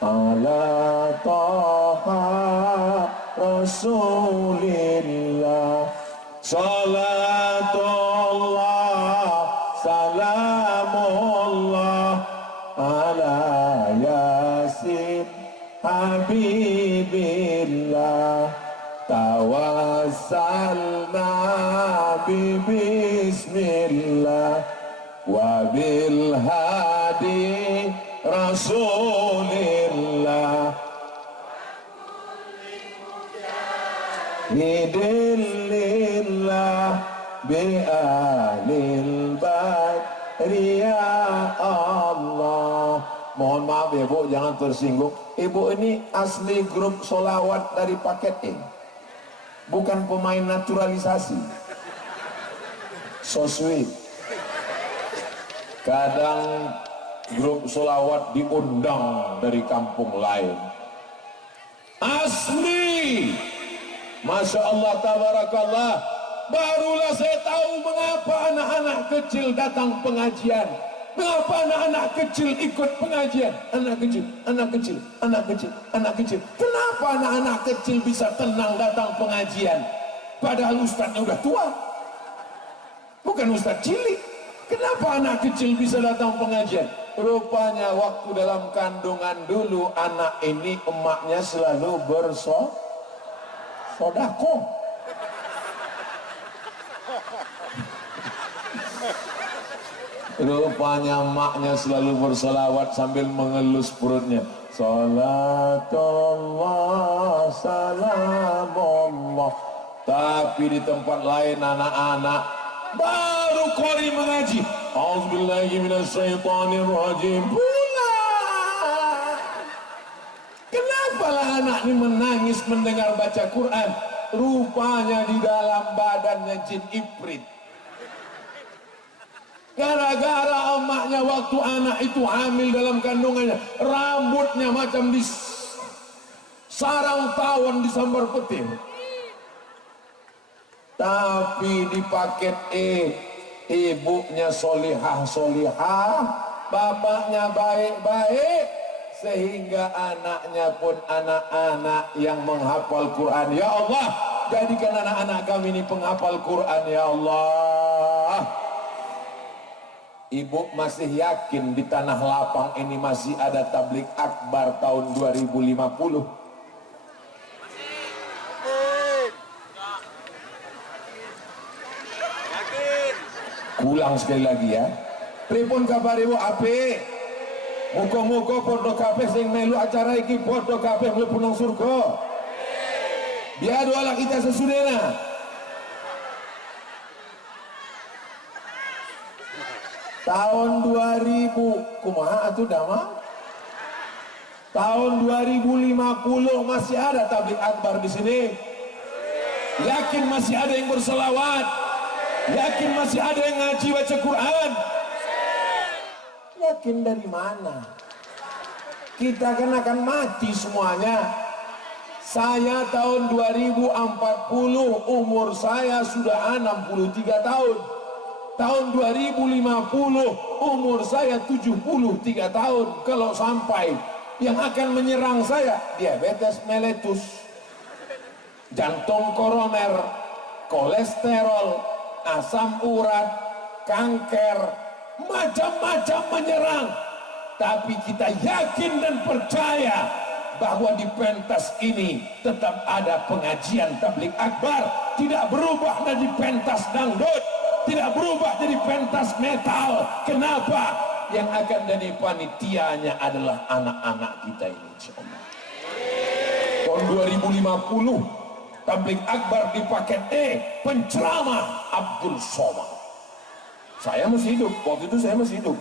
ala Taha Rasulillah salatullah salamullah ala Yasin Habibillah tawassalna bismillah wa bil hadi Rasulillah Bidilillah bi'alil bait ya Allah. Mohon maaf ya Bu, jangan tersinggung. Ibu ini asli grup solawat dari paket E, bukan pemain naturalisasi. So sweet. Kadang grup solawat diundang dari kampung lain. Asli, Masya Allah tabarakallah. Barulah saya tahu mengapa anak-anak kecil datang pengajian, mengapa anak-anak kecil ikut pengajian. Anak kecil, anak kecil, anak kecil, anak kecil. Kenapa anak-anak kecil bisa tenang datang pengajian, padahal ustadznya udah tua, bukan ustadz cilik. Kenapa anak kecil bisa datang pengajian? Rupanya waktu dalam kandungan dulu anak ini emaknya selalu bersodako. Rupanya emaknya selalu bersolawat sambil mengelus perutnya. Salatullah salamullah. Tapi di tempat lain anak-anak baru qori mengaji, auzubillahi minasyaitonirrajim, pulang. Kenapa lah anak ini menangis mendengar baca Quran? Rupanya di dalam badannya jin ifrit. Gara-gara emaknya waktu anak itu hamil dalam kandungannya, rambutnya macam di sarang tawon disambar petir. Tapi di paket E, ibunya solihah, bapaknya baik-baik, sehingga anaknya pun anak-anak yang menghafal Quran. Ya Allah, jadikan anak-anak kami ini penghafal Quran ya Allah. Ibu masih yakin di tanah lapang ini masih ada tablik akbar tahun 2050? Ulang sekali lagi ya. Pripun kabar ibu? Apik. Muga-muga padha kabeh sing melu acara iki padha kabeh mlebu nang surga. Biar doa kita sesudahnya. Tahun 2000 kumaha atuh dama? Tahun 2050 masih ada tablik akbar di sini. Yakin masih ada yang berselawat? Yakin masih ada yang ngaji baca Quran? Yakin dari mana? Kita kan akan mati semuanya. Saya tahun 2040 umur saya sudah 63 tahun. Tahun 2050 umur saya 73 tahun. Kalau sampai, yang akan menyerang saya diabetes mellitus, jantung koroner, kolesterol, asam urat, kanker, macam-macam menyerang. Tapi kita yakin dan percaya bahwa di pentas ini tetap ada pengajian tablik akbar, tidak berubah dari pentas dangdut, tidak berubah jadi pentas metal. Kenapa? Yang akan jadi panitianya adalah anak-anak kita ini, insyaallah. Tahun 2050 tablik akbar di paket E, penceramah Abdul Somad. Saya masih hidup, waktu itu saya masih hidup.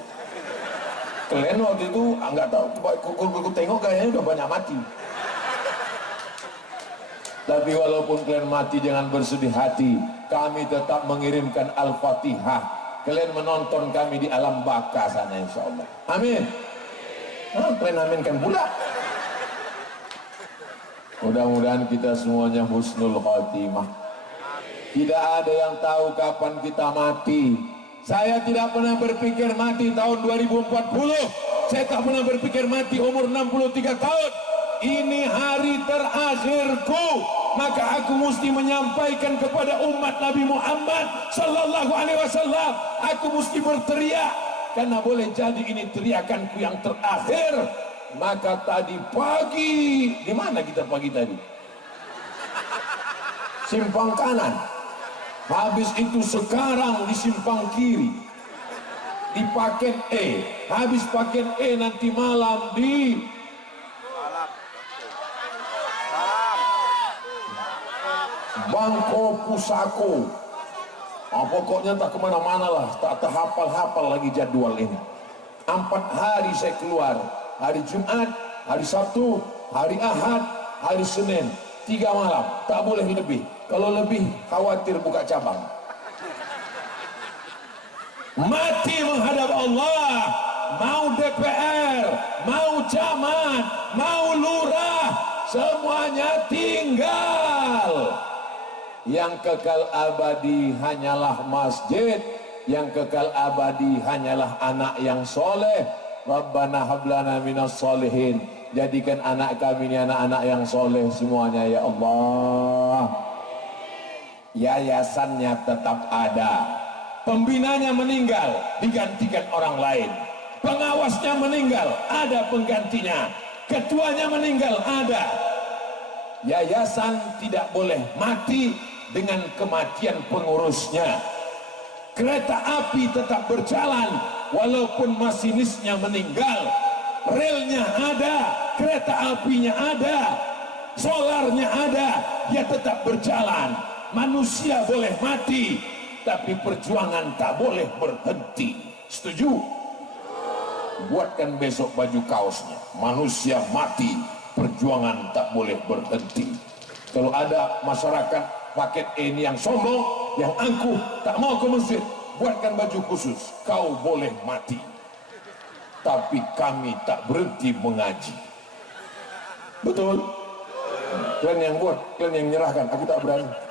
Kalian waktu itu nggak tahu, aku tengok kayaknya udah banyak mati. Tapi walaupun kalian mati jangan bersedih hati, kami tetap mengirimkan Al-Fatihah. Kalian menonton kami di alam baka sana insyaallah. Amin. Kalian aminkan pula. Mudah-mudahan kita semuanya husnul khotimah. Tidak ada yang tahu kapan kita mati. Saya tidak pernah berpikir mati tahun 2040. Saya tak pernah berpikir mati umur 63 tahun. Ini hari terakhirku, maka aku mesti menyampaikan kepada umat Nabi Muhammad sallallahu alaihi wasallam, aku mesti berteriak, karena boleh jadi ini teriakanku yang terakhir. Maka tadi pagi, di mana kita pagi tadi? Simpang kanan. Habis itu sekarang di simpang kiri, di paket E. Habis paket E nanti malam di Bangko Pusako. Pokoknya tak kemana-mana lah, tak terhafal-hafal lagi jadwal ini. 4 hari saya keluar, hari Jumat, hari Sabtu, hari Ahad, hari Senin, 3 malam, tak boleh lebih. Kalau lebih khawatir buka cabang. Mati menghadap Allah. Mau DPR, mau camat, mau lurah, semuanya tinggal. Yang kekal abadi hanyalah masjid, yang kekal abadi hanyalah anak yang soleh. Rabbana hablana minas solihin, jadikan anak kami ini anak-anak yang soleh semuanya ya Allah. Yayasannya tetap ada, pembinanya meninggal digantikan orang lain, pengawasnya meninggal ada penggantinya, ketuanya meninggal ada. Yayasan tidak boleh mati dengan kematian pengurusnya. Kereta api tetap berjalan walaupun masinisnya meninggal. Relnya ada, kereta apinya ada, solarnya ada, dia tetap berjalan. Manusia boleh mati, tapi perjuangan tak boleh berhenti. Setuju? Buatkan besok baju kaosnya, manusia mati, perjuangan tak boleh berhenti. Kalau ada masyarakat paket ini yang sombong, yang angkuh, tak mau ke masjid, buatkan baju khusus, kau boleh mati, tapi kami tak berhenti mengaji. Betul? Kalian yang buat, kalian yang menyerahkan, aku tak berani.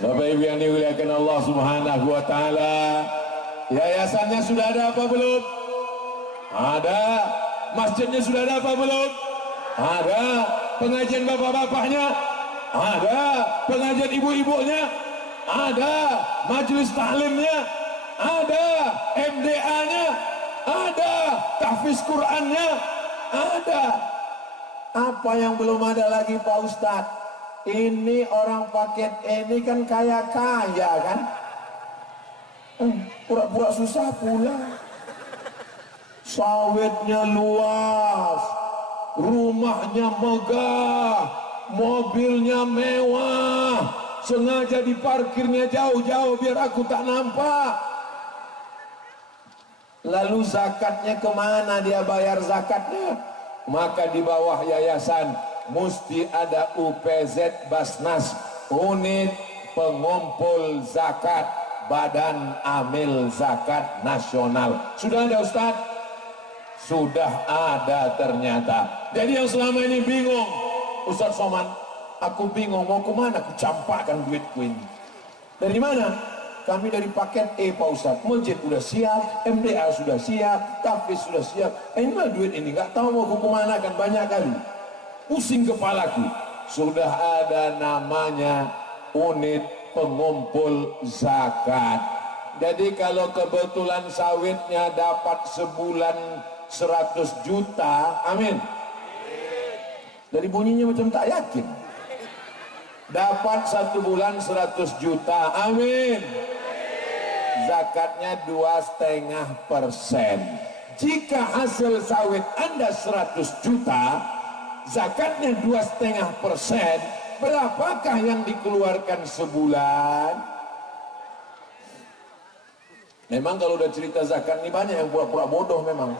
Bapak Ibu yang dimuliakan Allah Subhanahu wa taala, yayasannya sudah ada apa belum? Ada. Masjidnya sudah ada apa belum? Ada. Pengajian bapak-bapaknya ada. Pengajian ibu-ibunya ada. Majelis taklimnya ada. MDA-nya ada. Tahfiz Qurannya ada. Apa yang belum ada lagi Pak Ustadz? Ini orang paket ini kan kaya-kaya kan? Pura-pura susah pula. Sawitnya luas, rumahnya megah, mobilnya mewah, sengaja diparkirnya jauh-jauh biar aku tak nampak. Lalu zakatnya kemana dia bayar zakatnya? Maka di bawah yayasan mesti ada UPZ Basnas, unit pengumpul zakat, Badan Amil Zakat Nasional. Sudah ada Ustaz? Sudah ada ternyata. Jadi yang selama ini bingung, Ustaz Somad, aku bingung mau kemana, aku campakkan duitku ini. Dari mana? Kami dari paket E Pak Ustaz. Masjid sudah siap, MDA sudah siap, tahfiz sudah siap. Ini mah duit ini, gak tahu mau kemana kan, banyak kali. Pusing kepalaku. Sudah ada namanya unit pengumpul zakat. Jadi kalau kebetulan sawitnya dapat sebulan 100 juta, amin. Dari bunyinya macam tak yakin. Dapat 1 bulan 100 juta, amin. Zakatnya 2,5%. Jika hasil sawit Anda 100 juta, zakatnya 2,5%, berapakah yang dikeluarkan sebulan? Memang kalau udah cerita zakat ini banyak yang pura-pura bodoh memang.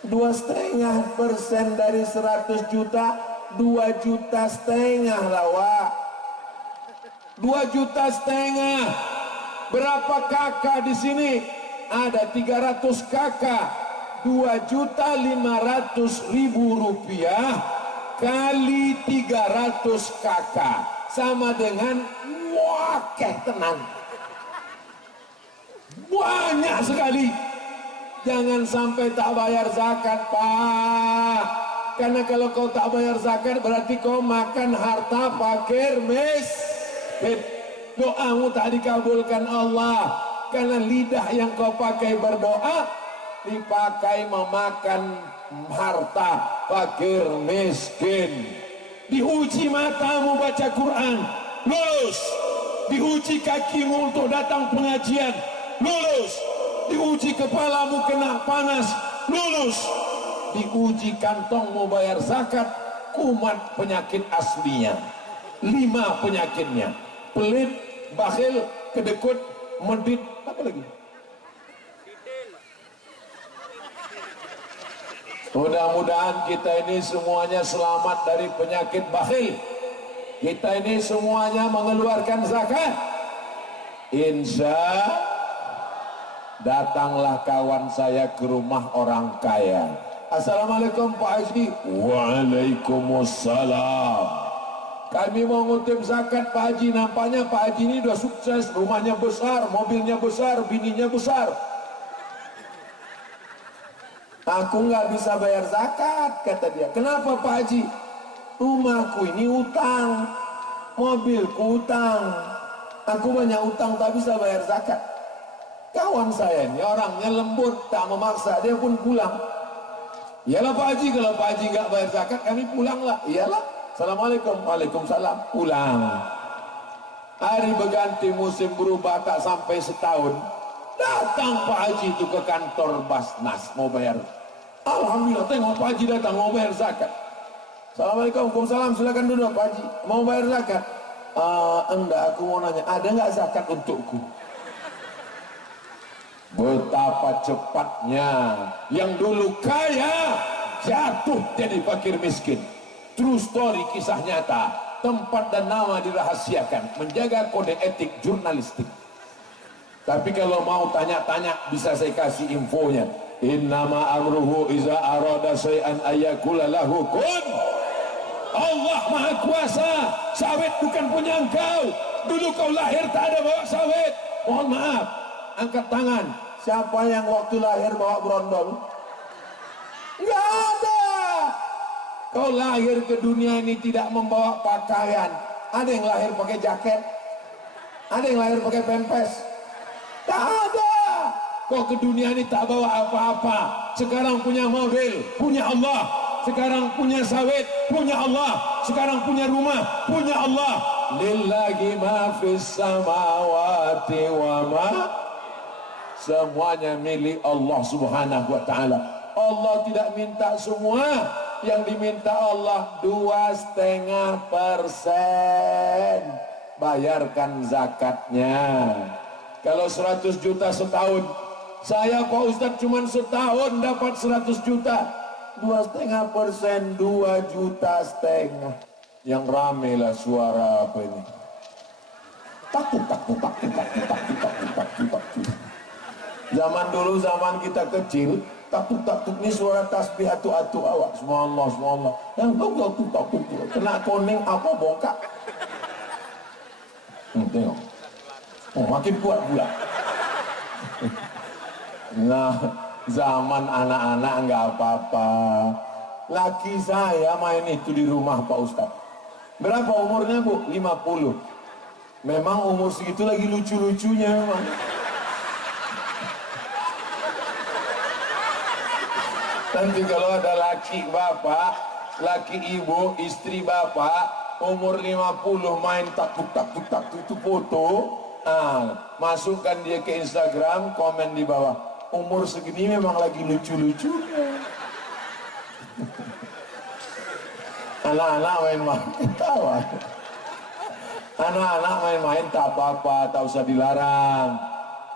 2,5% dari 100 juta, 2,5 juta lah Wak. 2,5 juta. Berapa kakak di sini? Ada 300 kakak. 2.500.000 rupiah kali 300 kakak sama dengan wakeh tenang, banyak sekali. Jangan sampai tak bayar zakat, Pak. Karena kalau kau tak bayar zakat berarti kau makan harta fakir miskin. Doamu tak dikabulkan Allah. Karena lidah yang kau pakai berdoa dipakai memakan harta fakir miskin. Diuji matamu baca Quran, lulus. Diuji kakimu untuk datang pengajian, lulus. Diuji kepalamu kena panas, lulus. Diuji kantongmu bayar zakat, kumat penyakit aslinya. 5 penyakitnya: pelit, bakhil, kedekut, medit, apa lagi? Mudah-mudahan kita ini semuanya selamat dari penyakit bakhil. Kita ini semuanya mengeluarkan zakat. Insya datanglah kawan saya ke rumah orang kaya. Assalamualaikum Pak Haji. Waalaikumsalam. Kami mau ngutip zakat Pak Haji. Nampaknya Pak Haji ini udah sukses, rumahnya besar, mobilnya besar, bininya besar. Aku nggak bisa bayar zakat, kata dia. Kenapa Pak Haji? Rumahku ini utang, mobilku utang, aku banyak utang tak bisa bayar zakat. Kawan saya ini orangnya lembut, tak memaksa, dia pun pulang. Iyalah Pak Haji, kalau Pak Haji nggak bayar zakat kami pulanglah. Iyalah. Assalamualaikum. Waalaikumsalam. Pulang. Hari berganti, musim berubah, tak sampai setahun datang Pak Haji itu ke kantor Basnas mau bayar. Alhamdulillah, tengok Pak Haji datang mau bayar zakat. Assalamualaikum. Waalaikumsalam. Silakan duduk Pak Haji, mau bayar zakat? Enggak, aku mau nanya, ada nggak zakat untukku? Betapa cepatnya yang dulu kaya jatuh jadi fakir miskin. True story, kisah nyata. Tempat dan nama dirahasiakan, menjaga kode etik jurnalistik. Tapi kalau mau tanya-tanya bisa saya kasih infonya. Innama amruhu iza arada syai'an ayyakula lahu kun. Allah Maha Kuasa. Sawit bukan punya engkau. Dulu kau lahir tak ada bawa sawit. Mohon maaf, angkat tangan. Siapa yang waktu lahir bawa brondol? Enggak ada. Kau lahir ke dunia ini tidak membawa pakaian. Ada yang lahir pakai jaket, ada yang lahir pakai pempes. Tak ada. Kau ke dunia ini tak bawa apa-apa. Sekarang punya mobil, punya Allah. Sekarang punya sawit, punya Allah. Sekarang punya rumah, punya Allah. Lillahi ma fis samawati wa ma. Semuanya milik Allah Subhanahu wa taala. Allah tidak minta semua. Yang diminta Allah 2,5%. Bayarkan zakatnya. Kalau 100 juta setahun, saya Pak Ustadz cuma setahun dapat 100 juta. 2,5%, 2,5 juta. Yang rame lah suara apa ini? Takut. Zaman dulu, zaman kita kecil, takut ini suara tasbih atu awak. Subhanallah. Yang takut. Kena koning apa bongkak. Tengok. Oh, makin kuat pula. Nah, zaman anak-anak nggak apa-apa. Laki saya main itu di rumah Pak Ustadz. Berapa umurnya Bu? 50. Memang umur segitu lagi lucu-lucunya memang. Nanti kalau ada laki bapak, laki ibu, istri bapak, umur 50 main takut itu foto. Masukkan dia ke Instagram, komen di bawah, umur segini memang lagi lucu-lucunya. Anak-anak main-main ketawa. Anak-anak main-main tak apa-apa, tak usah dilarang.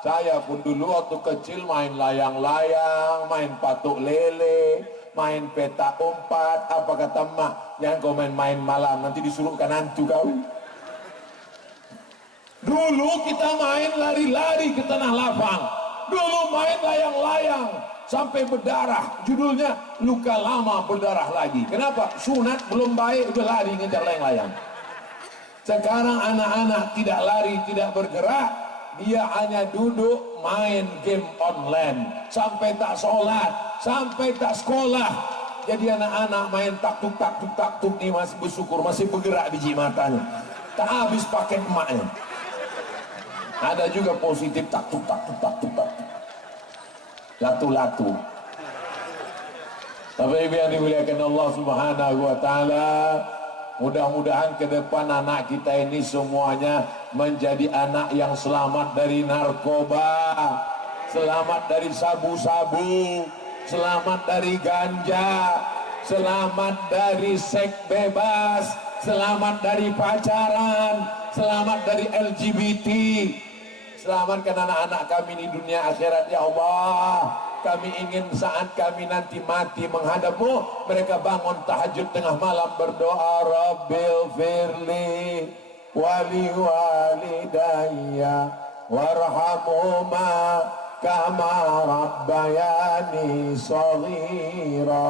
Saya pun dulu waktu kecil main layang-layang, main patuk lele, main petak umpat. Apa kata emak? Jangan kau main malam, nanti disuruhkan hantu kau. Dulu kita main lari-lari ke tanah lapang. Dulu main layang-layang sampai berdarah. Judulnya luka lama berdarah lagi. Kenapa? Sunat belum baik udah lari ngejar layang-layang. Sekarang anak-anak tidak lari, tidak bergerak. Dia hanya duduk main game online, sampai tak sholat, sampai tak sekolah. Jadi anak-anak main taktuk nih masih bersyukur, masih bergerak biji matanya, tak habis paket emaknya. Ada juga positif taktuk latu. Tapi yang dimuliakan Allah Subhanahu wa taala, mudah-mudahan ke depan anak kita ini semuanya menjadi anak yang selamat dari narkoba, selamat dari sabu-sabu, selamat dari ganja, selamat dari seks bebas, selamat dari pacaran, selamat dari LGBT. Selamatkan anak-anak kami di dunia akhirat ya Allah. Kami ingin saat kami nanti mati menghadapmu, mereka bangun tahajud tengah malam berdoa, Rabbil firli wali walidayya warhamhuma kama rabbayani shaghira.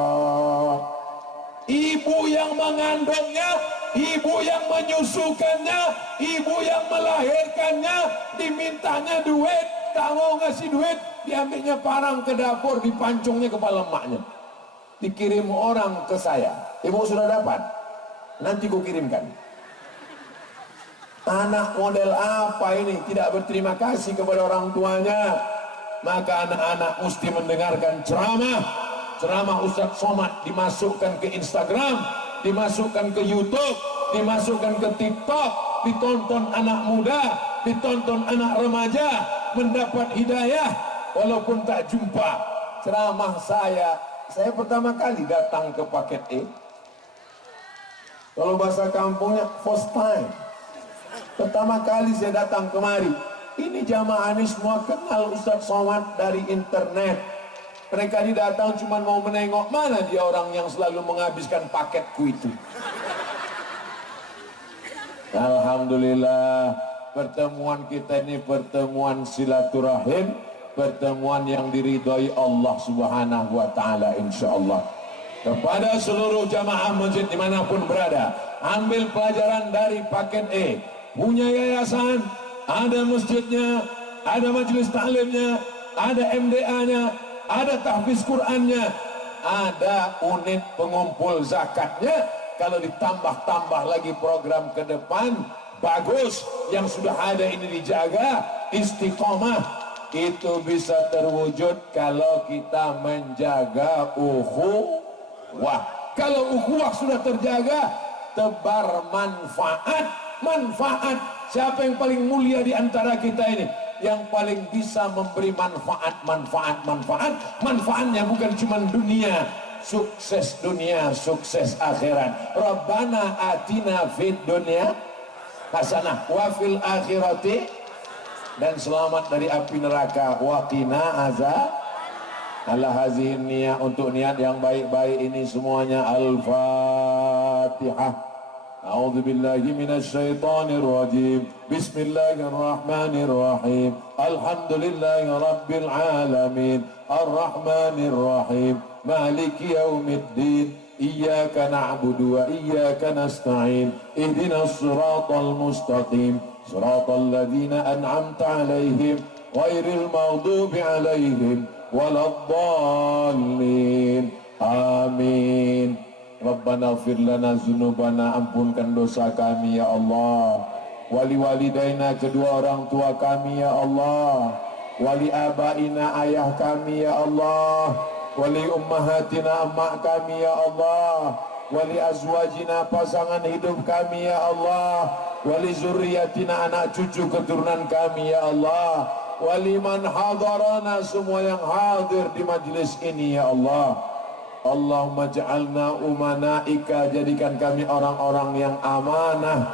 Ibu yang mengandungnya, ibu yang menyusukannya, ibu yang melahirkannya, dimintanya duit, tak mau ngasih duit, diambilnya parang ke dapur, dipancungnya kepala emaknya, dikirim orang ke saya, ibu sudah dapat, nanti ku kirimkan. Anak model apa ini, tidak berterima kasih kepada orang tuanya. Maka anak-anak mesti mendengarkan ceramah Ustadz Somad, dimasukkan ke Instagram, dimasukkan ke YouTube, dimasukkan ke TikTok, ditonton anak muda, ditonton anak remaja, mendapat hidayah walaupun tak jumpa. Ceramah saya pertama kali datang ke paket E, kalau bahasa kampungnya first time, pertama kali saya datang kemari. Ini jamaah ini semua kenal Ustadz Somad dari internet. Mereka ini datang cuma mau menengok, mana dia orang yang selalu menghabiskan paketku itu. Alhamdulillah, pertemuan kita ini pertemuan silaturahim, pertemuan yang diridhoi Allah Subhanahu wa taala insyaallah. Kepada seluruh jamaah masjid dimanapun berada, ambil pelajaran dari paket E. Punya yayasan, ada masjidnya, ada majelis taklimnya, ada MDA-nya, ada tahfiz Qur'annya, ada unit pengumpul zakatnya. Kalau ditambah-tambah lagi program ke depan, bagus. Yang sudah ada ini dijaga, istiqomah. Itu bisa terwujud kalau kita menjaga ukhuwah. Kalau ukhuwah sudah terjaga, tebar manfaat. Siapa yang paling mulia di antara kita ini? Yang paling bisa memberi manfaatnya bukan cuma dunia, sukses dunia, sukses akhirat. Rabbana atina fid dunya hasanah wa fil akhirati, dan selamat dari api neraka, wa qina azab. Ala hazihi niyah, untuk niat yang baik-baik ini semuanya. Al-Fatihah. A'udzu billahi minasy syaithanir rajim. Bismillahirrahmanirrahim. Alhamdulillahi rabbil alamin. Arrahmanir rahim. Maliki yaumiddin. Iyyaka na'budu wa iyyaka nasta'in. Ihdinas siratal mustaqim. Siratal ladzina an'amta 'alaihim ghairil maghdubi 'alaihim waladdallin. Amin. Rabbana ighfir lana dzunubana, ampunkan dosa kami ya Allah. Wali walidaina, kedua orang tua kami ya Allah. Wali abaina, ayah kami ya Allah. Wali ummahatina, emak kami ya Allah. Wali azwajina, pasangan hidup kami ya Allah. Wali zurriyatina, anak cucu keturunan kami ya Allah. Wali man hadarana, semua yang hadir di majlis ini ya Allah. Allahumma ja'alna umanaika, jadikan kami orang-orang yang amanah,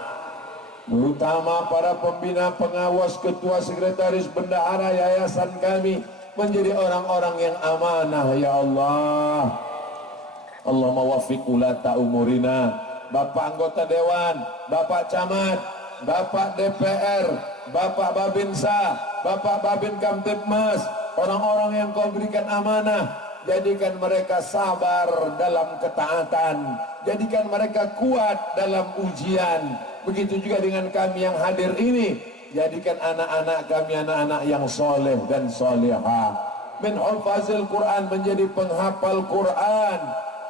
terutama para pembina, pengawas, ketua, sekretaris, bendahara yayasan kami, menjadi orang-orang yang amanah ya Allah. Allahumma waffiq ulata umurina, Bapak anggota dewan, Bapak camat, Bapak DPR, Bapak Babinsa, Bapak Babin Kamtibmas, orang-orang yang kau berikan amanah, jadikan mereka sabar dalam ketaatan, jadikan mereka kuat dalam ujian. Begitu juga dengan kami yang hadir ini, jadikan anak-anak kami anak-anak yang soleh dan solehah, min hufazil Quran, menjadi penghafal Quran,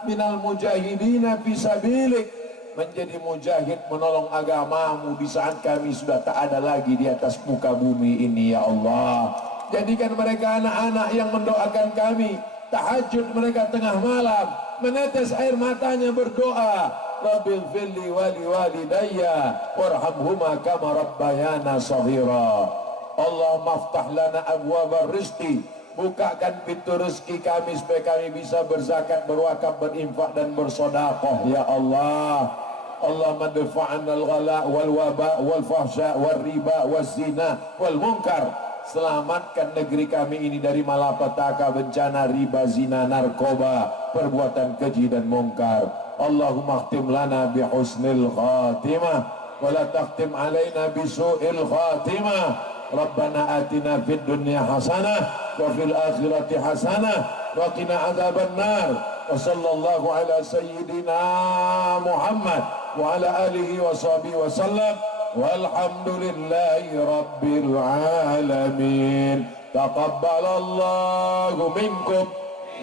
minal mujahidina fisabilik, menjadi mujahid menolong agamamu di saat kami sudah tak ada lagi di atas muka bumi ini. Ya Allah, jadikan mereka anak-anak yang mendoakan kami, tahajud mereka tengah malam, menetes air matanya berdoa, Rabbil firli wali walidayya warhamhuma kama rabbayana saghira. Allah maftah lana abwabar rizqi, bukakan pintu rezeki kami supaya kami bisa berzakat, berwakaf, berinfak dan bersedekah. Ya Allah, Allah madfa'an al-ghala wal waba wal fahsya wal riba wal zina wal munkar. Selamatkan negeri kami ini dari malapetaka, bencana, riba, zina, narkoba, perbuatan keji dan mungkar. Allahumma khtim lana bi husnil khatimah wa la takhtim alaina bi su'il khatimah. Rabbana atina fid dunya hasanah wa fil akhirati hasanah wa qina adzaban nar. Wa sallallahu ala sayyidina Muhammad wa ala alihi wa sahbihi wa sallam. Walhamdulillahi rabbil alamin. Taqabbalallahu minkum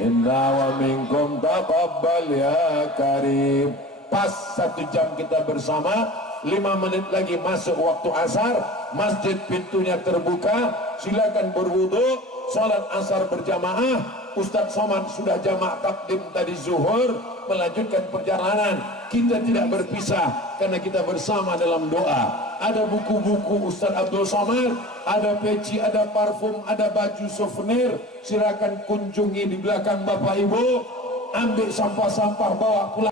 inna wa minkum taqabbal ya karim. Pas 1 jam kita bersama, 5 menit lagi masuk waktu asar, masjid pintunya terbuka, silakan berwudu, salat asar berjamaah. Ustadz Somad sudah jamak takdim tadi zuhur, melanjutkan perjalanan. Kita tidak berpisah karena kita bersama dalam doa. Ada buku-buku Ustadz Abdul Somad, ada peci, ada parfum, ada baju souvenir. Silakan kunjungi di belakang Bapak Ibu, ambil sampah-sampah, bawa pulang.